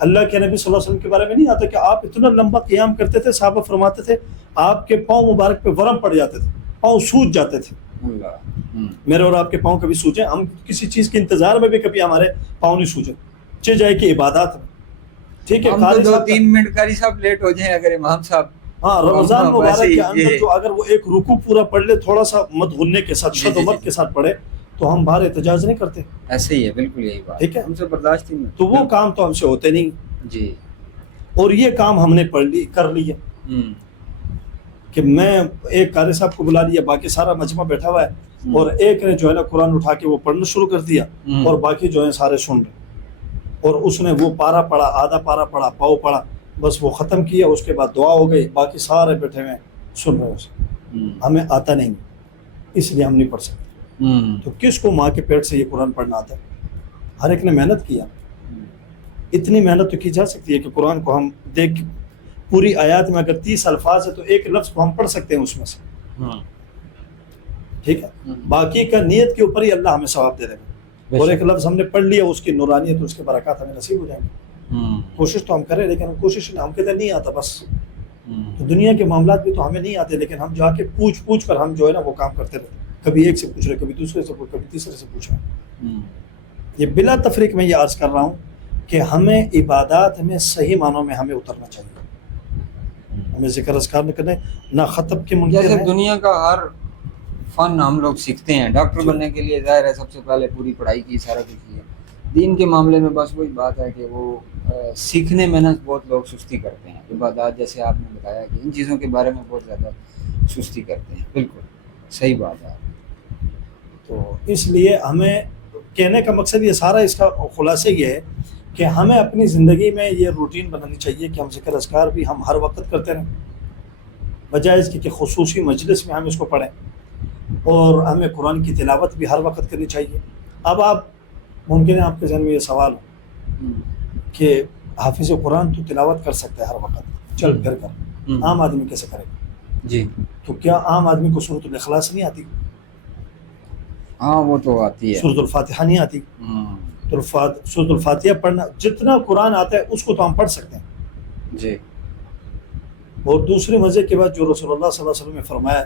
اللہ کے نبی صلی اللہ علیہ وسلم کے بارے میں نہیں آتا کہ آپ اتنا لمبا قیام کرتے تھے, صحابہ فرماتے تھے آپ کے پاؤں مبارک پہ ورم پڑ جاتے تھے, پاؤں سوج جاتے تھے. میرے اور آپ کے پاؤں کبھی سوجے؟ ہم کسی چیز کے انتظار میں بھی کبھی ہمارے پاؤں نہیں سوجے, چہ جائے کہ عبادات میں. ٹھیک ہے, ہم تو قاری 2-3 صاحب منٹ قاری صاحب لیٹ ہو جائیں اگر امام صاحب, ہاں رمضان ویسے مبارک ہی کے اندر جو اگر وہ ایک رکوع پورا پڑھ لے تھوڑا سا مد غننے کے ساتھ, شد و مد کے ساتھ پڑھے, تو ہم باہر احتجاج نہیں کرتے. ایسے ہی ہے, بالکل یہی بات. ٹھیک ہے, ہم سے برداشت ہی نہیں. تو وہ کام تو ہم سے ہوتے نہیں. جی. اور یہ کام ہم نے کر لیا کہ میں ایک قاری صاحب کو بلا لیا, باقی سارا مجمع بیٹھا ہوا ہے, اور ایک نے جو ہے نا قرآن اٹھا کے وہ پڑھنا شروع کر دیا, اور باقی جو ہے سارے سن رہے, اور اس نے وہ پارا پڑھا, آدھا پارا پڑھا, پاؤ پڑھا, بس وہ ختم کیا, اس کے بعد دعا ہو گئی, باقی سارے بیٹھے ہوئے سن رہے اسے. ہمیں آتا نہیں, اس لیے ہم نہیں پڑھ سکتے. تو کس کو ماں کے پیٹ سے یہ قرآن پڑھنا آتا ہے؟ ہر ایک نے محنت کیا. اتنی محنت تو کی جا سکتی ہے کہ قرآن کو ہم دیکھ, پوری آیات میں اگر 30 الفاظ ہے تو ایک لفظ کو ہم پڑھ سکتے ہیں اس میں سے. ٹھیک ہے, باقی کا نیت کے اوپر ہی اللہ ہمیں ثواب دے دے گا. اور ایک لفظ ہم نے پڑھ لیا, اس کی نورانیت, اس کے برکات ہمیں نصیب ہو جائیں گے. کوشش تو ہم کریں, لیکن ہم کوشش ہم کہتے نہیں آتا بس. تو دنیا کے معاملات بھی تو ہمیں نہیں آتے, لیکن ہم جا کے پوچھ کر ہم جو ہے نا وہ کام کرتے رہتے. کبھی ایک سے پوچھ رہے, کبھی دوسرے سے پوچھ, کبھی تیسرے سے پوچھ رہے. یہ بلا تفریق میں یہ عرض کر رہا ہوں کہ ہمیں عبادات میں صحیح معنوں میں ہمیں اترنا چاہیے. ہمیں ذکر اذکار نہ کرنے, نہ خطب کے منکر جیسے ہیں. دنیا کا ہر فن ہم لوگ سیکھتے ہیں, ڈاکٹر بننے کے لیے ظاہر ہے سب سے پہلے پوری پڑھائی کی, سارا کچھ کیا. دین کے معاملے میں بس وہی بات ہے کہ وہ سیکھنے میں نا بہت لوگ سستی کرتے ہیں. عبادات جیسے آپ نے بتایا کہ ان چیزوں کے بارے میں بہت زیادہ سستی کرتے ہیں. بالکل صحیح بات ہے. تو اس لیے ہمیں کہنے کا مقصد یہ سارا, اس کا خلاصہ یہ ہے کہ ہمیں اپنی زندگی میں یہ روٹین بنانی چاہیے کہ ہم ذکر اذکار بھی ہم ہر وقت کرتے رہیں, بجائے اس کی کہ خصوصی مجلس میں ہم اس کو پڑھیں. اور ہمیں قرآن کی تلاوت بھی ہر وقت کرنی چاہیے. اب آپ ممکن ہے آپ کے ذہن میں یہ سوال ہو کہ حافظ قرآن تو تلاوت کر سکتا ہے ہر وقت چل پھر کر، عام آدمی کیسے کرے گا؟ جی تو کیا عام آدمی کو سورۃ الاخلاص نہیں آتی؟ ہاں وہ تو آتی ہے. سورۃ الفاتحہ نہیں آتی؟ تو سورۃ الفاتحہ پڑھنا، جتنا قرآن آتا ہے اس کو تو ہم پڑھ سکتے ہیں. جی. اور دوسرے مزے کی بات جو رسول اللہ صلی اللہ علیہ وسلم نے فرمایا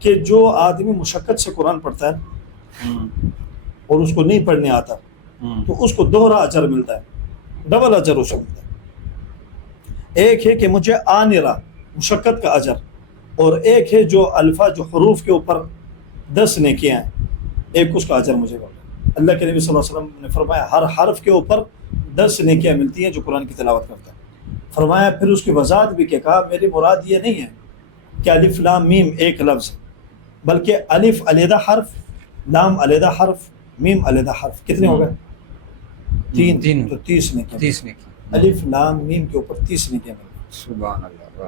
کہ جو آدمی مشقت سے قرآن پڑھتا ہے اور اس کو نہیں پڑھنے آتا تو اس کو دوہرا اجر ملتا ہے، ڈبل اجر اس کو ملتا ہے. ایک ہے کہ مجھے آ نہیں رہا، مشقت کا اجر، اور ایک ہے جو الفاظ جو حروف کے اوپر 10 نیکیاں ہیں، ایک اس کا اجر مجھے ملتا ہے. اللہ کے نبی صلی اللہ علیہ وسلم نے فرمایا ہر حرف کے اوپر 10 نیکیاں ملتی ہیں جو قرآن کی تلاوت کرتا ہے. فرمایا پھر اس کی وضاحت بھی کہ کہا میری مراد یہ نہیں ہے کہ الف لام میم ایک لفظ، بلکہ الف علیحدہ حرف، لام علیحدہ حرف، میم علیحدہ حرف. کتنے ہو گئے؟ 3. تو 30 نیکیاں. 30 نیکی. الف لام میم کے اوپر 30 نیکیاں ملتی. سبحان اللہ.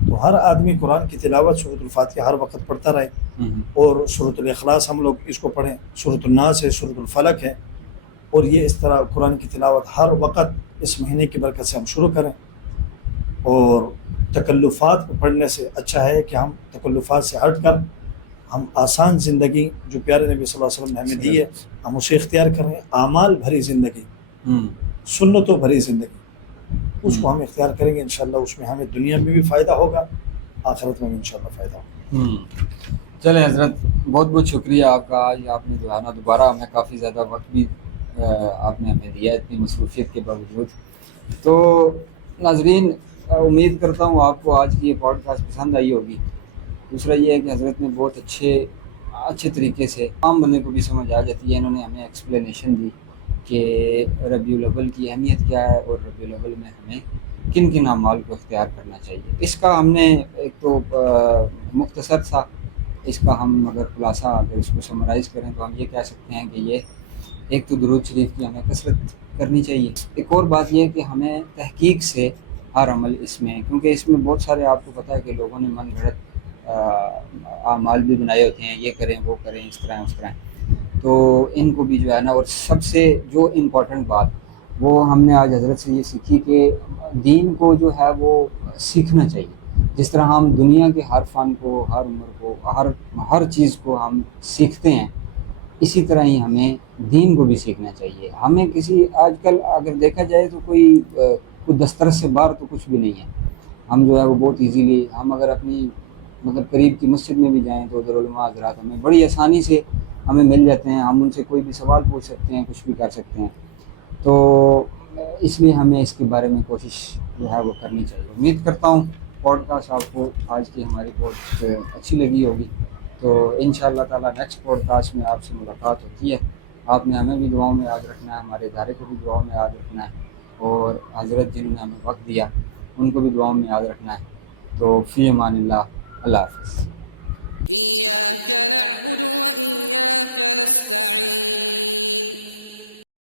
تو ہر آدمی قرآن کی تلاوت سورۃ الفاتحہ ہر وقت پڑھتا رہے، اور سورۃ الاخلاص ہم لوگ اس کو پڑھیں، سورۃ الناس ہے، سورۃ الفلق ہے، اور یہ اس طرح قرآن کی تلاوت ہر وقت اس مہینے کی برکت سے ہم شروع کریں. اور تکلفات کو پڑھنے سے اچھا ہے کہ ہم تکلفات سے ہٹ کر ہم آسان زندگی جو پیارے نبی صلی اللہ علیہ وسلم نے ہمیں دی ہے ہم اسے اختیار کریں. اعمال بھری زندگی، سنتوں بھری زندگی، اس کو ہم اختیار کریں گے. انشاءاللہ اس میں ہمیں دنیا میں بھی فائدہ ہوگا، آخرت میں بھی انشاءاللہ فائدہ ہوگا. چلیں حضرت، بہت بہت شکریہ آپ کا. آج آپ نے جو ہے نا دوبارہ ہمیں کافی زیادہ وقت بھی آپ نے ہمیں دیا اتنی مصروفیت کے باوجود. تو ناظرین، امید کرتا ہوں آپ کو آج کی یہ پوڈ کاسٹ پسند آئی ہوگی. دوسرا یہ ہے کہ حضرت نے بہت اچھے طریقے سے عام بندے کو بھی سمجھ آ جاتی ہے. انہوں نے ہمیں ایکسپلینیشن دی کہ ربیع الاول کی اہمیت کیا ہے اور ربیع الاول میں ہمیں کن کن اعمال کو اختیار کرنا چاہیے. اس کا ہم نے ایک تو مختصر سا اس کا ہم اگر خلاصہ اگر اس کو سمرائز کریں تو ہم یہ کہہ سکتے ہیں کہ یہ ایک تو درود شریف کی ہمیں کثرت کرنی چاہیے. ایک اور بات یہ کہ ہمیں تحقیق سے ہر عمل اس میں، کیونکہ اس میں بہت سارے آپ کو پتہ ہے کہ لوگوں نے من گھڑت اعمال بھی بنائے ہوتے ہیں، یہ کریں وہ کریں اس طرح اس طرح، تو ان کو بھی جو ہے نا. اور سب سے جو امپورٹنٹ بات وہ ہم نے آج حضرت سے یہ سیکھی کہ دین کو جو ہے وہ سیکھنا چاہیے. جس طرح ہم دنیا کے ہر فن کو، ہر عمر کو، ہر چیز کو ہم سیکھتے ہیں، اسی طرح ہی ہمیں دین کو بھی سیکھنا چاہیے. ہمیں کسی آج کل اگر دیکھا جائے تو کوئی دسترس سے باہر تو کچھ بھی نہیں ہے. ہم جو ہے وہ بہت ایزیلی ہم اگر اپنی قریب کی مسجد میں بھی جائیں تو ادھر علماء حضرات ہمیں بڑی آسانی سے ہمیں مل جاتے ہیں. ہم ان سے کوئی بھی سوال پوچھ سکتے ہیں، کچھ بھی کر سکتے ہیں. تو اس لیے ہمیں اس کے بارے میں کوشش جو ہے وہ کرنی چاہیے. امید کرتا ہوں پوڈ کاسٹ آپ کو آج کی ہماری بہت اچھی لگی ہوگی. تو انشاءاللہ تعالیٰ نیکسٹ پوڈ کاسٹ میں آپ سے ملاقات ہوتی ہے. آپ نے ہمیں بھی دعاؤں میں یاد رکھنا ہے، ہمارے ادارے کو بھی دعاؤں میں یاد رکھنا ہے، اور حضرت جنہوں نے ہمیں وقت دیا ان کو بھی دعاؤں میں یاد رکھنا ہے. تو فی امان اللہ. اللہ حافظ.